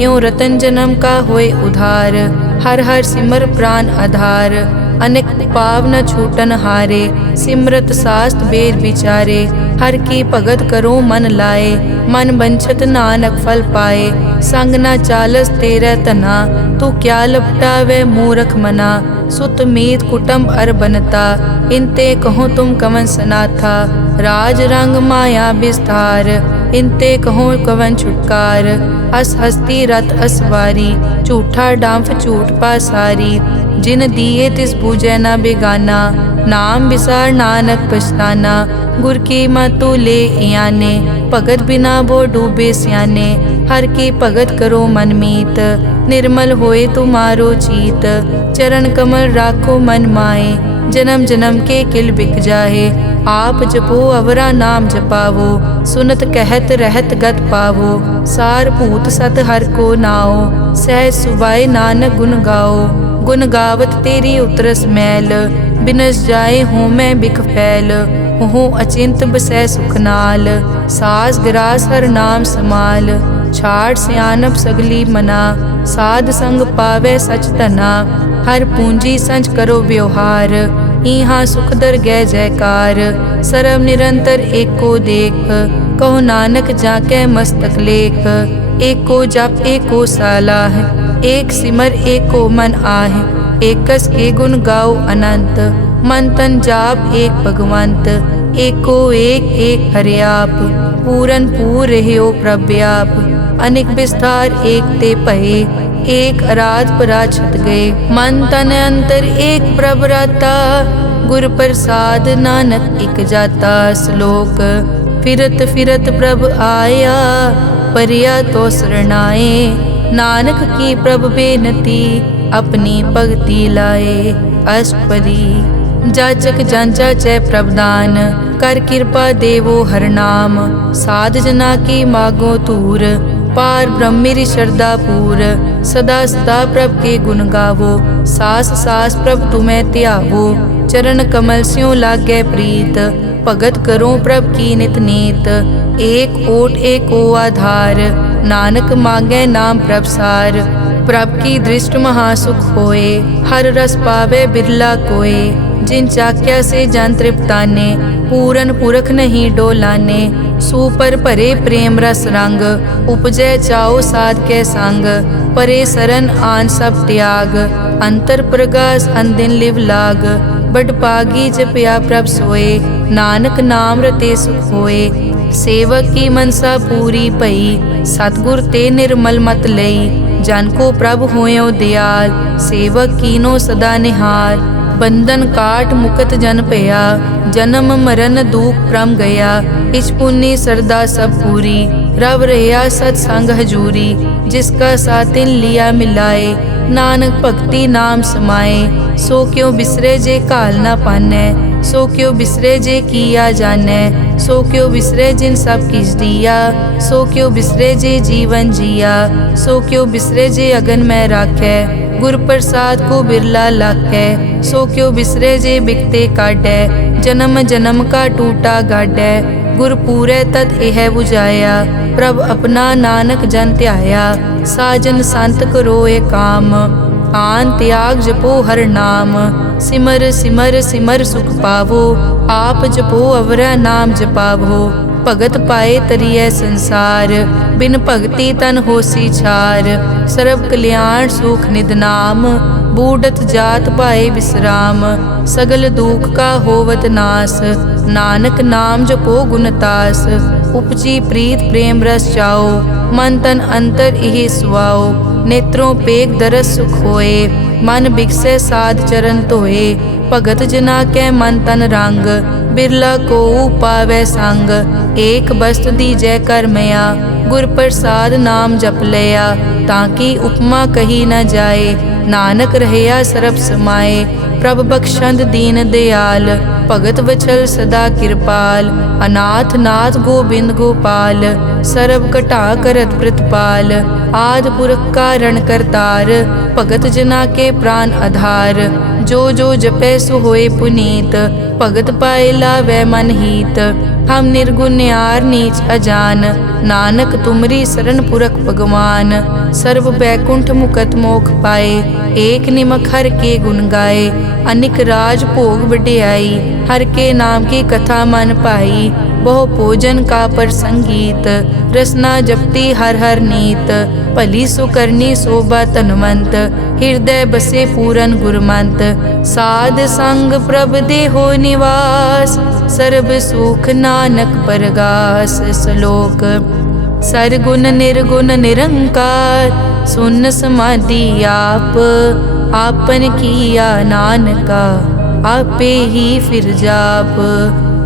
यों रतन जन्म का होए उधार, हर हर सिमर प्राण आधार। अनेक पाव न छूटन हारे, सिमरत शास्त्र वेद विचारे। हर की भगत करो मन लाए, मन बंछत नानक फल पाए। संग न चालस तेरे तना, तू क्या लपटावे मूरख मना। सुत मीत कुटुम्ब अर बनता, इनते कहो तुम कवन सनाथा। राज रंग माया विस्तार, इनते कहो कवन छुटकार। अस हस्ती रथ असवारी, झूठा डांफ झूठ पासारी। जिन दिए तिस बूझे न बेगाना, नाम विसार नानक पछताना। गुर की मतु ले याने, भगत बिना वो डूबे स्याने। हर की भगत करो मन मीत, निर्मल होए तुम्हारो चीत। चरण कमल राखो मन माए, जन्म जन्म के किल बिक जाहे। आप जपो अवरा नाम जपावो, सुनत कहत रहत गत पावो। सार भूत सत हर को नाओ, सहज सुभाए नानक गुण गाओ। गुण गावत तेरी उतरस मैल, बिनस जाए हूँ मैं बिख फैल। हूँ अचिंत बसै सुख नाल, सास गिरास हर नाम समाल। छाड़ सियानप सगली मना, साध संग पावे सच तना। हर पूंजी संच करो व्यवहार, इहाँ सुख दर गै जयकार। सर्व निरंतर एको देख, कहो नानक जाके मस्तक लेख। एको जप एको सालाह, एक सिमर एको मन आह। एकस के गुण गाओ अनंत, मन तन जाप एक भगवंत। एको एक एक हरियाप, पूरन पूर रह्यो प्रव्याप। अनेक विस्तार एक ते पहे, एक अराध पराछत गए। मन तन अंतर एक प्रभ राता, गुर प्रसाद नानक इक जाता। श्लोक फिरत फिरत प्रभ आया, परिया तो शरणाए। नानक की प्रभ बेनती अपनी भगति लाए। अष्टपदी जाचक जांचा चै प्रभदान कर कृपा देवो हर नाम। साध जना की मागो तूर पार ब्रह्मेरी श्रद्धा पूर। सदा सदा प्रभ के गुण गावो सास सास प्रभ तुम्हें त्यावो। चरण कमल स्यों लागे प्रीत भगत करो प्रभ की नित नीत। एक ओट एको आधार नानक मांगे नाम प्रभ सार। प्रभ की दृष्ट महासुख होए हर रस पावे बिरला कोए। जिन चाक्या से जान तृप्ताने पूरन पुरख नहीं डोलाने। सुपर भरे प्रेम रस रंग उपजय चाओ साध के संग। परे सरन आन सब त्याग अंतर प्रगास अंदिन लिव लाग। बड़ पागी जपया प्रभ सोए नानक नाम रते सुख होए। सेवक की मनसा पूरी पई सतगुर ते निर्मल मत लई। जन को प्रभ होयो दयाल सेवक कीनो सदा निहाल। बंधन काट मुकत जन पया जन्म मरण दुख प्रम गया। इच पुण्य सरदा सब पूरी रव रहा सत्संग हजूरी। जिसका सातिन लिया मिलाए नानक भक्ति नाम समाए। सो क्यों बिसरे जे काल ना पाने सो क्यों बिसरे जे किया जाने। सो क्यों बिसरे जिन सब किस दिया सो क्यों बिसरे जे जीवन जिया। सो क्यों बिसरे जे अगन में राखे गुर प्रसाद को बिरला लाखे। सो क्यों बिसरे जे बिकते काटे जन्म जन्म का टूटा गाडे। गुर पूरे तत् यह बुझाया प्रभ अपना नानक जन त्याया। साजन संत करो ए काम आन त्याग जपो हर नाम। सिमर सिमर सिमर सुख पावो आप जपो अवरा नाम जपावो। भगत पाए तरिय संसार बिन भगति तन होसी छार। सर्व कल्याण सुख निध नाम बूढ़त जात पाए विश्राम। सगल दुख का होवत नास नानक नाम जपो गुणतास। उपजी प्रीत प्रेम रस चाओ मन तन अंतर इहि सुआओ। नेत्रों पेग दरस सुख होए मन बिकसे साध चरण धोए। भगत जना के मन तन रंग बिरला को पावे संग। एक बस्त दी जय कर मया गुर प्रसाद नाम जप लिया। ताकि उपमा कही न जाए नानक रहया सरब समाए। प्रभ बख्शंद दीन दयाल भगत वचल सदा कृपाल। अनाथ नाथ गोबिंद गोपाल सरब कटा करत प्रतिपाल। आद पुरख कारण करतार भगत जना के प्राण आधार। जो जो जपे सो होए पुनीत भगत पाए लावे मन हीत। हम निर्गुण न्यार नीच अजान नानक तुमरी शरण पुरख भगवान। सर्व बैकुंठ मुकत मोख पाए एक निमक हर के गुण गाए। अनिक राज भोग बढ़ियाई हर के नाम की कथा मन पाई। बहु भोजन का पर संगीत रसना जपती हर हर नीत। भली सुकरनी शोभा तनवंत हृदय बसे पूरन गुरमंत। साध संग प्रभ देहो निवास सर्ब सुख नानक परगास। श्लोक सरगुण निर्गुण निरंकार सुन समाधि आप। आपन किया नानका आपे ही फिर जाप।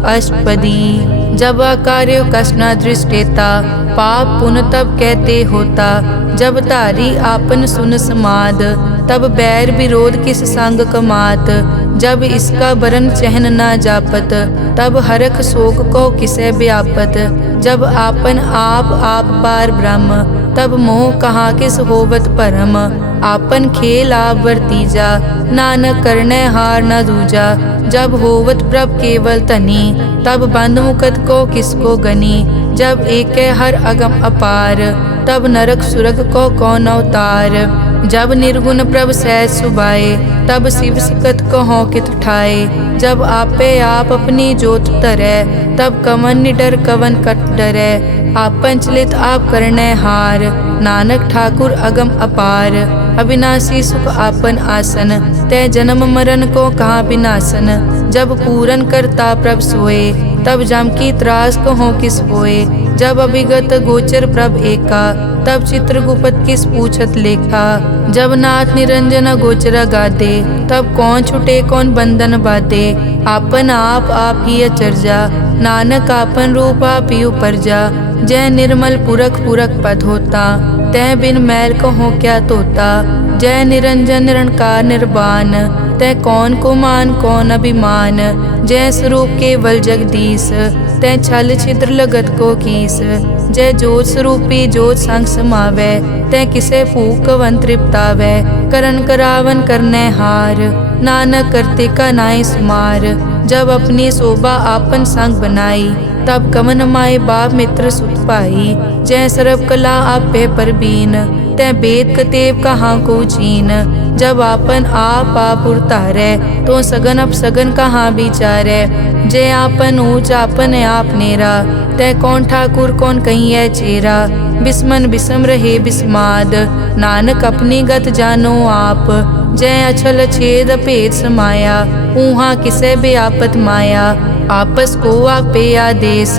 अष्टपदी जब कार्यो कष्ण दृष्टेता पाप पुण्य तब कहते होता। जब धारी आपन सुन समाद तब बैर विरोध किस संग कमात। जब इसका बरन चहन न जापत तब हरख शोक को किसे व्यापत। जब आपन आप पार ब्रह्म तब मोह कहाँ किस होवत परम। आपन खेल आप वर्तीजा नानक करने हार न दूजा। जब होवत प्रभ केवल तनी तब बंद मुकत को किसको गनी। जब एक हर अगम अपार तब नरक सुरग को कौन अवतार। जब निर्गुण प्रभ सहज सुबाए तब शिव सकत कहो कित ठाए। जब आपे आप अपनी जोत तरे तब कवन निडर कवन कट डरे। आपन चलित आप करने हार नानक ठाकुर अगम अपार। अविनाशी सुख आपन आसन तय जन्म मरण को कहाँ विनाशन। जब पूरन करता प्रभ सोए तब जम की त्रास कहो किस होए। जब अभिगत गोचर प्रभ एका तब चित्रगुप्त किस पूछत लेखा। जब नाथ निरंजन गोचर गादे तब कौन छुटे कौन बंधन बाधे। आपन आप ही अचरजा नानक आपन रूप आपी उपरजा। जय निर्मल पुरख पुरख पद होता, तै बिन मैल कहो क्या तोता। जय निरंजन निरंकार निर्वाण, तै कौन को मान कौन अभिमान। जय स्वरूप केवल जगदीश, तै छल छिद्र लगत को कीस। जय जोत स्वरूपी जोत संग समावै, तै किसे भूख कवन तृप्तावै। करन करावन करनै हार, नानक करते का नाई सुमार। जब अपनी शोभा आपन संग बनाई, तब कवन माए बाप मित्र सुत पाई। जय सर्व कला आपे परबीन, तै वेद कतेब कहाँ को चीन। जब आपन आप उरतारै, तो सगन अपसगन कहाँ विचारै। जय आपन ऊंच आपन आप नेरा, तै कौन ठाकुर कौन कहिए चेरा। बिस्मन बिसम रहे बिस्माद, नानक अपनी गत जानो आप। जय अछल छेद भेद समाया, ऊहा किसे बेआपत माया। आपस को आपे आदेश,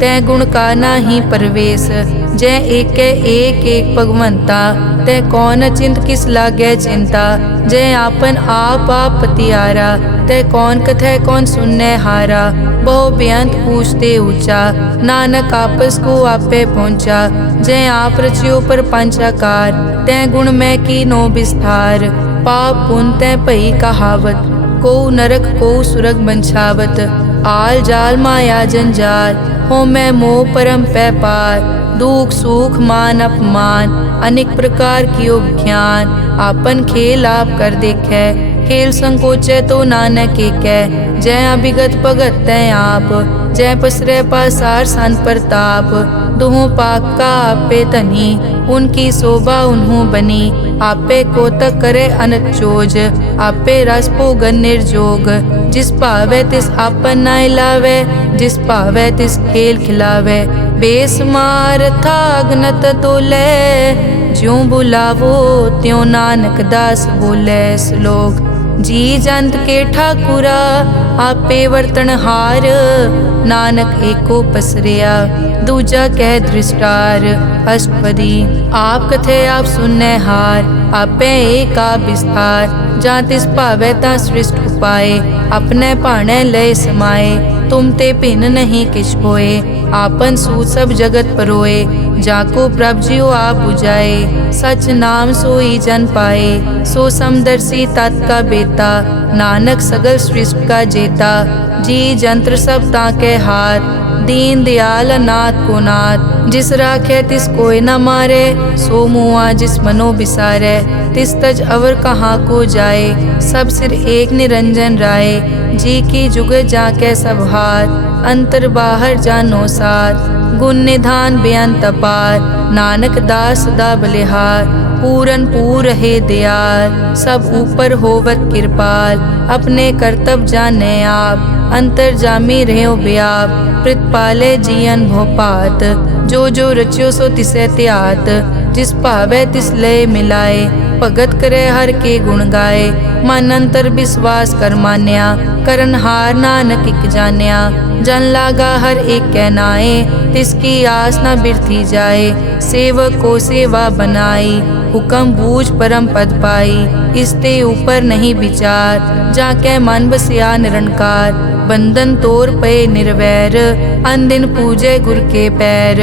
तै गुण का नाही परवेश। जय एक भगवंता, तै कौन चिंत किस लागे चिंता। जय आपन आप पतियारा, तै कौन कथै कौन सुनने हारा। बहु बेअंत पूछते ऊंचा, नानक आपस को आपे पहुँचा। जय आप रचियो पर पंचाकार, तै गुण में कीनो विस्तार। पाप पुन तै भई कहावत, को नरक को सुरग बंछावत। आल जाल माया जंजाल, हो मैं मोह परम पै पार। दुख सुख मान अपमान, अनेक प्रकार कियो विख्यान। आपन खेल आप कर देखे, खेल संकोचे तो नानक एकै। जय अभिगत भगत तै आप, जय पसरै पासार संत प्रताप। दुहों पाक का आपे धनी, उनकी शोभा उन्हों बनी। आपे कोतक करे अनत चोज, आपे रस भोगन निर्जोग। जिस भावै तिस आपन नाय लावै, जिस भावै तिस खेल खिलावै। बेसमार थागनत तोलै, ज्यों बुलावो त्यों नानक दास बोले। श्लोक। जी जंत के ठाकुरा, आपे वर्तन हार। नानक एको पसरिया, दूजा कह दृष्टार। अष्टपदी। आप कथे आप सुनने हार, आपे एक आप विस्तार। जा तिस भावै ता सृष्ट उपाय, अपने भाणे लय समाए। तुम ते भिन्न नहीं किछ होए, आपन सूत सब जगत परोए। जाको प्रभ जियो आप बुझाए, सच नाम सोई जन पाए। सो समदर्शी तत् का बेता, नानक सगल सृष्टि का जेता। जी जंत्र सब ताके हाथ, दीन दयाल अनाथ को नाथ। जिस राखे तिस कोई न मारे, सो मुआ जिस मनो बिसारे। तिस तज अवर कहाँ को जाए, सब सिर एक निरंजन राय। जी की जुग जाके सब हाथ, अंतर बाहर जानो साथ। गुण निधान बेअंत अपार, नानक दास सदा बलिहार। पूरन पूर रहे दयाल, सब ऊपर होवत कृपाल। अपने करतब जाने आप, अंतर जामी रहो व्याप। प्रतिपाले जियन भोपात, जो जो रचियो सो तिसे त्यात। जिस भावै तिस लय मिलाए, भगत करे हर के गुण गाए। मन अंतर विश्वास कर मान्या, करन हार नानक इक जान्या। जन लागा हर एक कै नाए, तिसकी आस न बिरथी जाए। सेवक को सेवा बनाई, हुक्म बूझ परम पद पाई। इसते ऊपर नहीं विचार, जाके मन बसिया निरंकार। बंधन तोर पे निर्वैर, अन दिन पूजे गुर के पैर।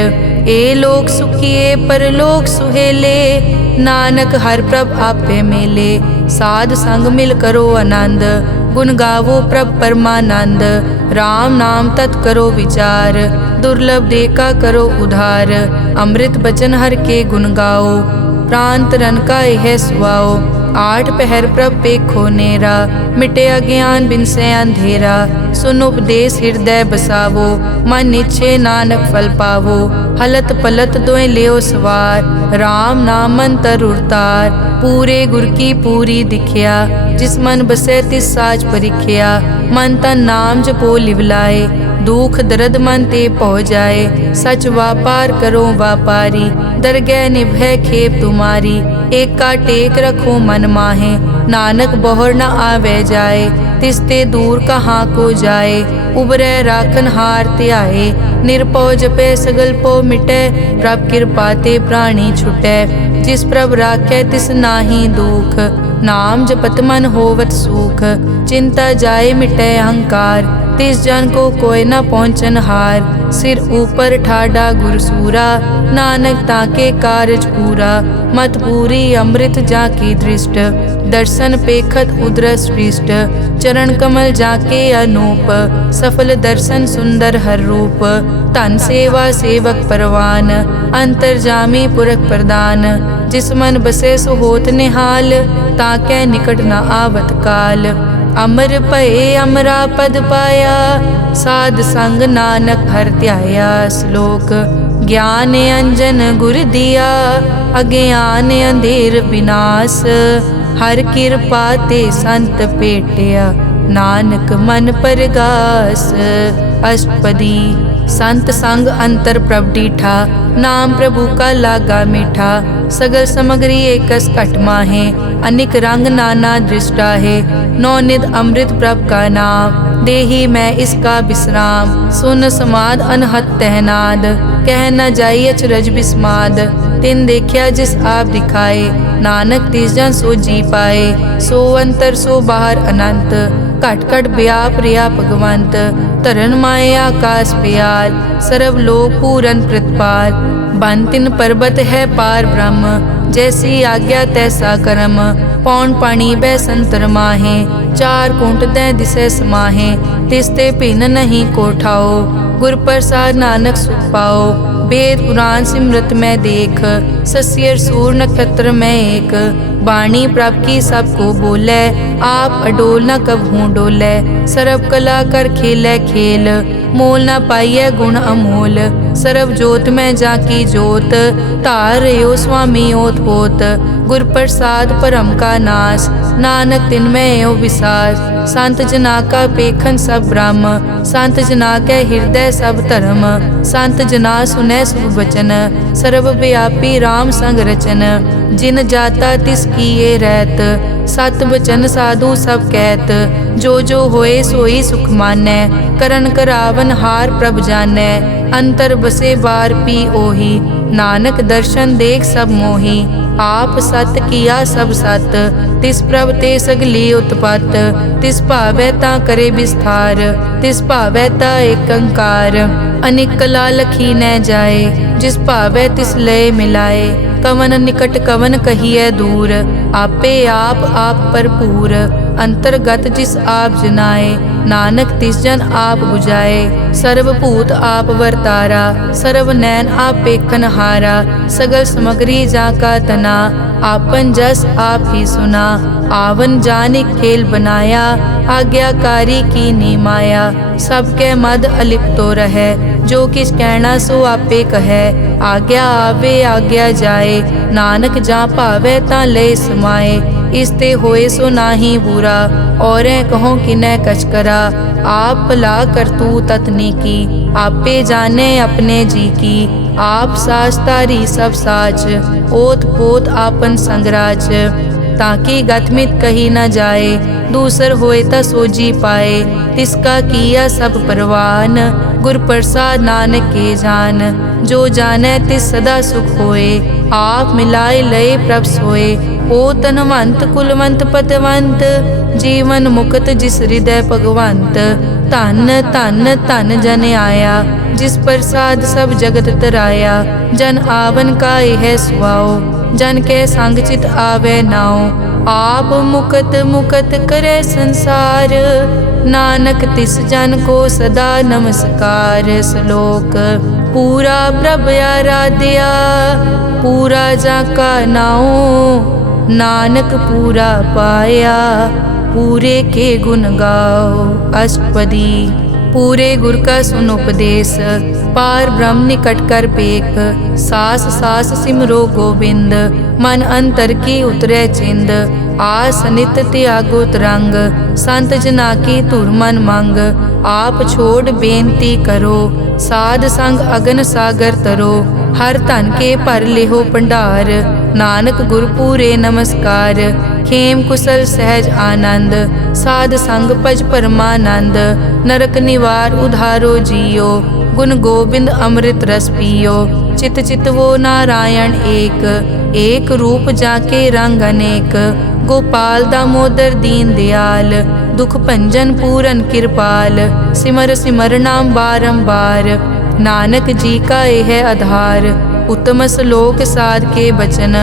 ए लोक सुखिए परलोक सुहेले, नानक हर प्रभ आपे मेले। साध संग मिल करो आनंद, गुण गावो प्रभ परमानंद। राम नाम तत् करो विचार, दुर्लभ देखा करो उधार। अमृत बचन हर के गुण गाओ, प्राण तरन का यह सुआओ। आठ पहर प्रभ पेखो नेरा, मिटे अज्ञान बिन से अंधेरा। सुन उपदेश हृदय बसावो, मन इच्छे नानक फल पावो। हलत पलत दोय लियो सवार, राम नाम मंतर उरतार। पूरे गुर की पूरी दिखिया, जिस मन बसे तिस साच परिख्या। मन तन नाम जपो लिवलाए, दुख दर्द मन ते पौ जाए। सच व्यापार करो व्यापारी, दरगह निभै खेप तुम्हारी। एका टेक रखो मन माहे, नानक बहुर न आवे जाए। तिसते दूर कहाँ को जाए, उबरै राखन हार त्याए। निरपौ जपे सगल पो मिटै, प्रभ कृपा ते प्राणी छुटै। जिस प्रभ राखै तिस नाहि दुख, नाम जपत मन होवत सुख। चिंता जाए मिटै अहंकार, तिस जन को कोय न पहुँचन हार। सिर ऊपर ठाडा गुरसूरा, नानक ताके कारज पूरा। मत पूरी अमृत जाकी दृष्ट, दर्शन पेखत उदरस पृष्ठ। चरण कमल जाके अनूप, सफल दर्शन सुंदर हर रूप। धन सेवा सेवक परवान, अंतर्जामी पुरख प्रदान। जिस मन बसे सो होत निहाल, ताकै निकट न आवत काल। अमर भये अमरा पद पाया, साध संग नानक हर ध्याया। श्लोक ज्ञान अंजन गुर दिया, अज्ञान अंधेर विनाश। हर कृपा ते संत पेटिया, नानक मन परगास। अष्टपदी संत संग अंतर प्रभ डीठा, नाम प्रभु का लागा मीठा। सगल समग्री एकस घट माहे, अनिक रंग नाना दृष्टा है। नौनिध अमृत प्रभ का नाम, देही मैं इसका विश्राम। सुन समाद अनहत तहनाद, कह न जाई अचरज बिस्माद। तिन देखिया जिस आप दिखाए, नानक तिस जन सो जी पाए। सो अंतर सो बाहर अनंत, घट घट व्याप रिया भगवंत। तरन माया आकाश प्यार, सर्व लोक पूरन प्रतिपाल। बन तिन पर्वत है पार ब्रह्म, जैसी आज्ञा तैसा कर्म। पौन पानी बै संतर माहे, चार कुंट दै दिसे समाहे। तिसते भिन्न नहीं कोठाओ, गुर प्रसाद नानक सुख पाओ। वेद पुराण सिमरत में देख, सस्यर सूर नक्षत्र में एक। वाणी प्रभ की सबको बोले, आप अडोल न कबहूँ डोले। सर्व कला कर खेले खेल, मोल न पाइए गुण अमोल। सर्व जोत में जाकी जोत, तार रयो स्वामी ओत पोत। गुर प्रसाद परम का नाश, नानक तिन में यो विसास। संत जना का पेखन सब ब्रह्म, संत जना के हृदय सब धर्म। संत जना सुनै शुभ वचन, सर्व व्यापी राम संग रचन। जिन जाता तिस किए रहत, सत वचन साधु सब कहत। जो जो होए सोई सुख मानै, करन करावन हार प्रभ जानै। अंतर बसे बार पी ओही, नानक दर्शन देख सब मोही। आप सत किया सब सत, तिस प्रभ ते सगली उत्पत। तिस भावै ता करे विस्तार, तिस भावै ता एकंकार। अनेक कला लखी न जाए, जिस भावै तिस लय मिलाए। कवन निकट कवन कहिए दूर, आपे आप भरपूर। अंतर्गत जिस आप जनाए, नानक तिस जन आप बुझाए। सर्व भूत आप वर्तारा, सर्व नैन आप पेखन हारा। सगल समग्री जाका तना, आपन जस आप ही सुना। आवन जानि खेल बनाया, आज्ञाकारी की नी माया। सबके मद अलिप्तो रहे, जो किछ कहना सो आपे कहे। आज्ञा आवे आज्ञा जाए, नानक जा भावे ता ले समाए। इसते होए सो नाही बुरा, और कहो किनै कछ करा। आप भला करतू ततनी की, आपे जाने अपने जी की। आप साच तारी सब साच, ओत पोत आपन संगराज। ताकि गतमित कही न जाए, दूसर होए ता सोजी पाए। तिसका किया सब परवान, गुर प्रसाद नानक के जान। जो जाने तिस सदा सुख होए, आप मिलाए लय प्रभ सोए। ओ तनवंत कुलवंत पतवंत, जीवन मुक्त जिस हृदय भगवंत। धन धन धन जन आया, जिस प्रसाद सब जगत तराया। जन आवन का यह सुआओ, जन के संग चित आवे नाओ। आप मुकत मुकत करे संसार, नानक तिस जन को सदा नमस्कार। श्लोक पूरा प्रभ आराध्या, पूरा जाका नाओ। नानक पूरा पाया, पूरे के गुण गाओ। अष्टपदी पूरे गुर का सुन उपदेश, पार ब्रह्म निकट कर पेख। सास सास सिमरो गोविंद, मन अंतर की उतरे चिंद। आस नित त्यागो तरंग, संत जना की धुर मन मंग। आप छोड़ बेनती करो, साध संग अगन सागर तरो। हर धन के भर लिहो भंडार, नानक गुर पूरे नमस्कार। खेम कुशल सहज आनंद, साध संग भज परमानंद। नरक निवार उधारो जियो, गुण गोविंद अमृत रस पियो। चित चित वो नारायण एक, एक रूप जाके रंग अनेक। गोपाल दामोदर दीन दयाल, दुख भंजन पूरन कृपाल। सिमर सिमर नाम बारंबार, नानक जी का यह आधार। उत्तम श्लोक साध के बचन,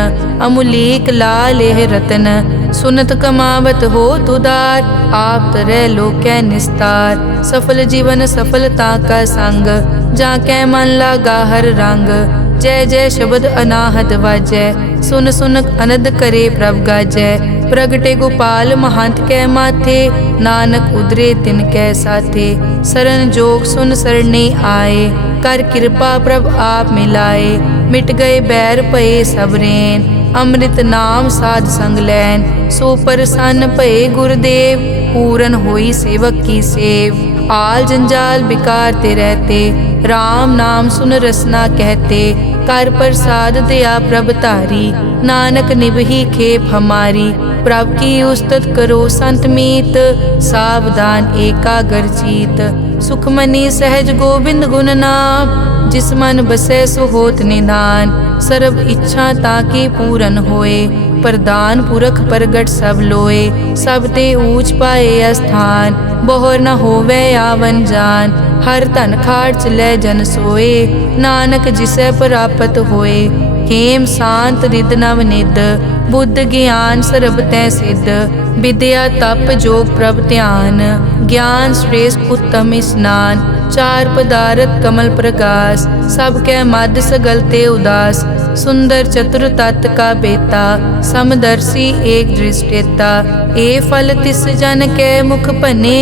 अमुलीक लाल यह रतन। सुनत कमावत हो तुदार, आप तरह लोकै निस्तार। सफल जीवन सफलता का संग, जाकै मन लागा हर रंग। जय जय शब्द अनाहत वाजै, सुन सुन अनद करे प्रभ गाजै। प्रगटे गोपाल महंत कै माथे, नानक उदरे तिन कै साथे। सरन जोग सुन सरने आए, कर कृपा प्रभ आप मिलाए। मिट गए बैर भये सब रैन, अमृत नाम साध संग लैन। सो प्रसन्न भये गुरुदेव, पूरन होई सेवक की सेव। आल जंजाल बिकार ते रहते, राम नाम सुन रसना कहते। कर प्रसाद दया प्रभ तारी, नानक निभही खेप हमारी। प्रभ की उस्तत करो संत मीत, सावधान एकाग्र चीत। सुखमनी सहज गोबिंद गुण नाम, जिस मन बसै सो होत निधान। सर्ब इच्छा ताकी पूरन होए, प्रदान पुरख प्रगट सब लोए। सब ते ऊंच पाए स्थान, बोहर न होवे आवन जान। हर धन खाट चलै जन सोए, नानक जिसै प्राप्त होए। हेम शांत रिद नव निद, बुद्ध ज्ञान सर्ब तै सिद्ध। विद्या तप जोग प्रभ ध्यान, ज्ञान श्रेष्ठ उत्तम स्नान। चार पदारथ कमल प्रकाश, सब कै मद सगल ते उदास। सुंदर चतुर तत् का बेता, समदर्शी एक दृष्टेता। ए फल तिस जन कै मुख भने,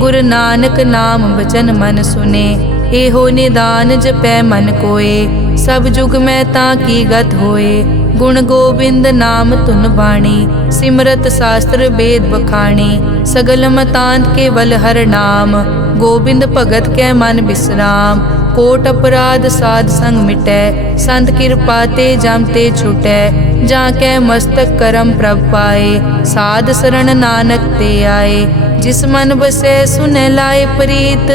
गुरु नानक नाम बचन मन सुने। एहो निदान जपै मन कोए, सब जुग में ताकी गत होए। गुण गोबिंद नाम धुन बाणी, सिमरत शास्त्र वेद बखाणी। सगल मतांत केवल हर नाम, गोबिंद भगत कै मन विश्राम। कोट अपराध साध संग मिटै, संत कृपा ते जम ते छुटै। जाकै मस्तक करम प्रभ पाए, साध शरण नानक ते आए। जिस मन बसै सुनै लाए प्रीत,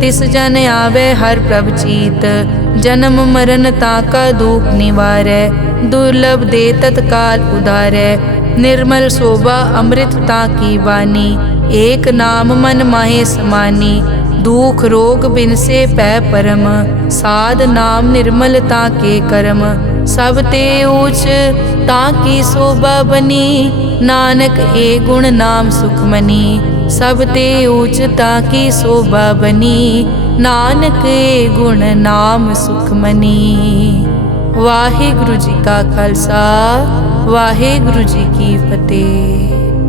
तिस जन आवे हर प्रभ चीत। जन्म मरण ताका दुख निवारै, दुर्लभ दे तत्काल उदारै। निर्मल शोभा अमृत ताकी वानी, एक नाम मन माहे समानी। दुख रोग बिनसे पै परम, साध नाम निर्मल ताके करम। सब ते ऊच ताकी शोभा बनी, नानक ए गुण नाम सुखमनी। सब ते ऊच ताकी शोभा बनी, नानक ए गुण नाम सुखमनी। वाहिगुरु जी का खालसा, वाहिगुरु जी की फतेह।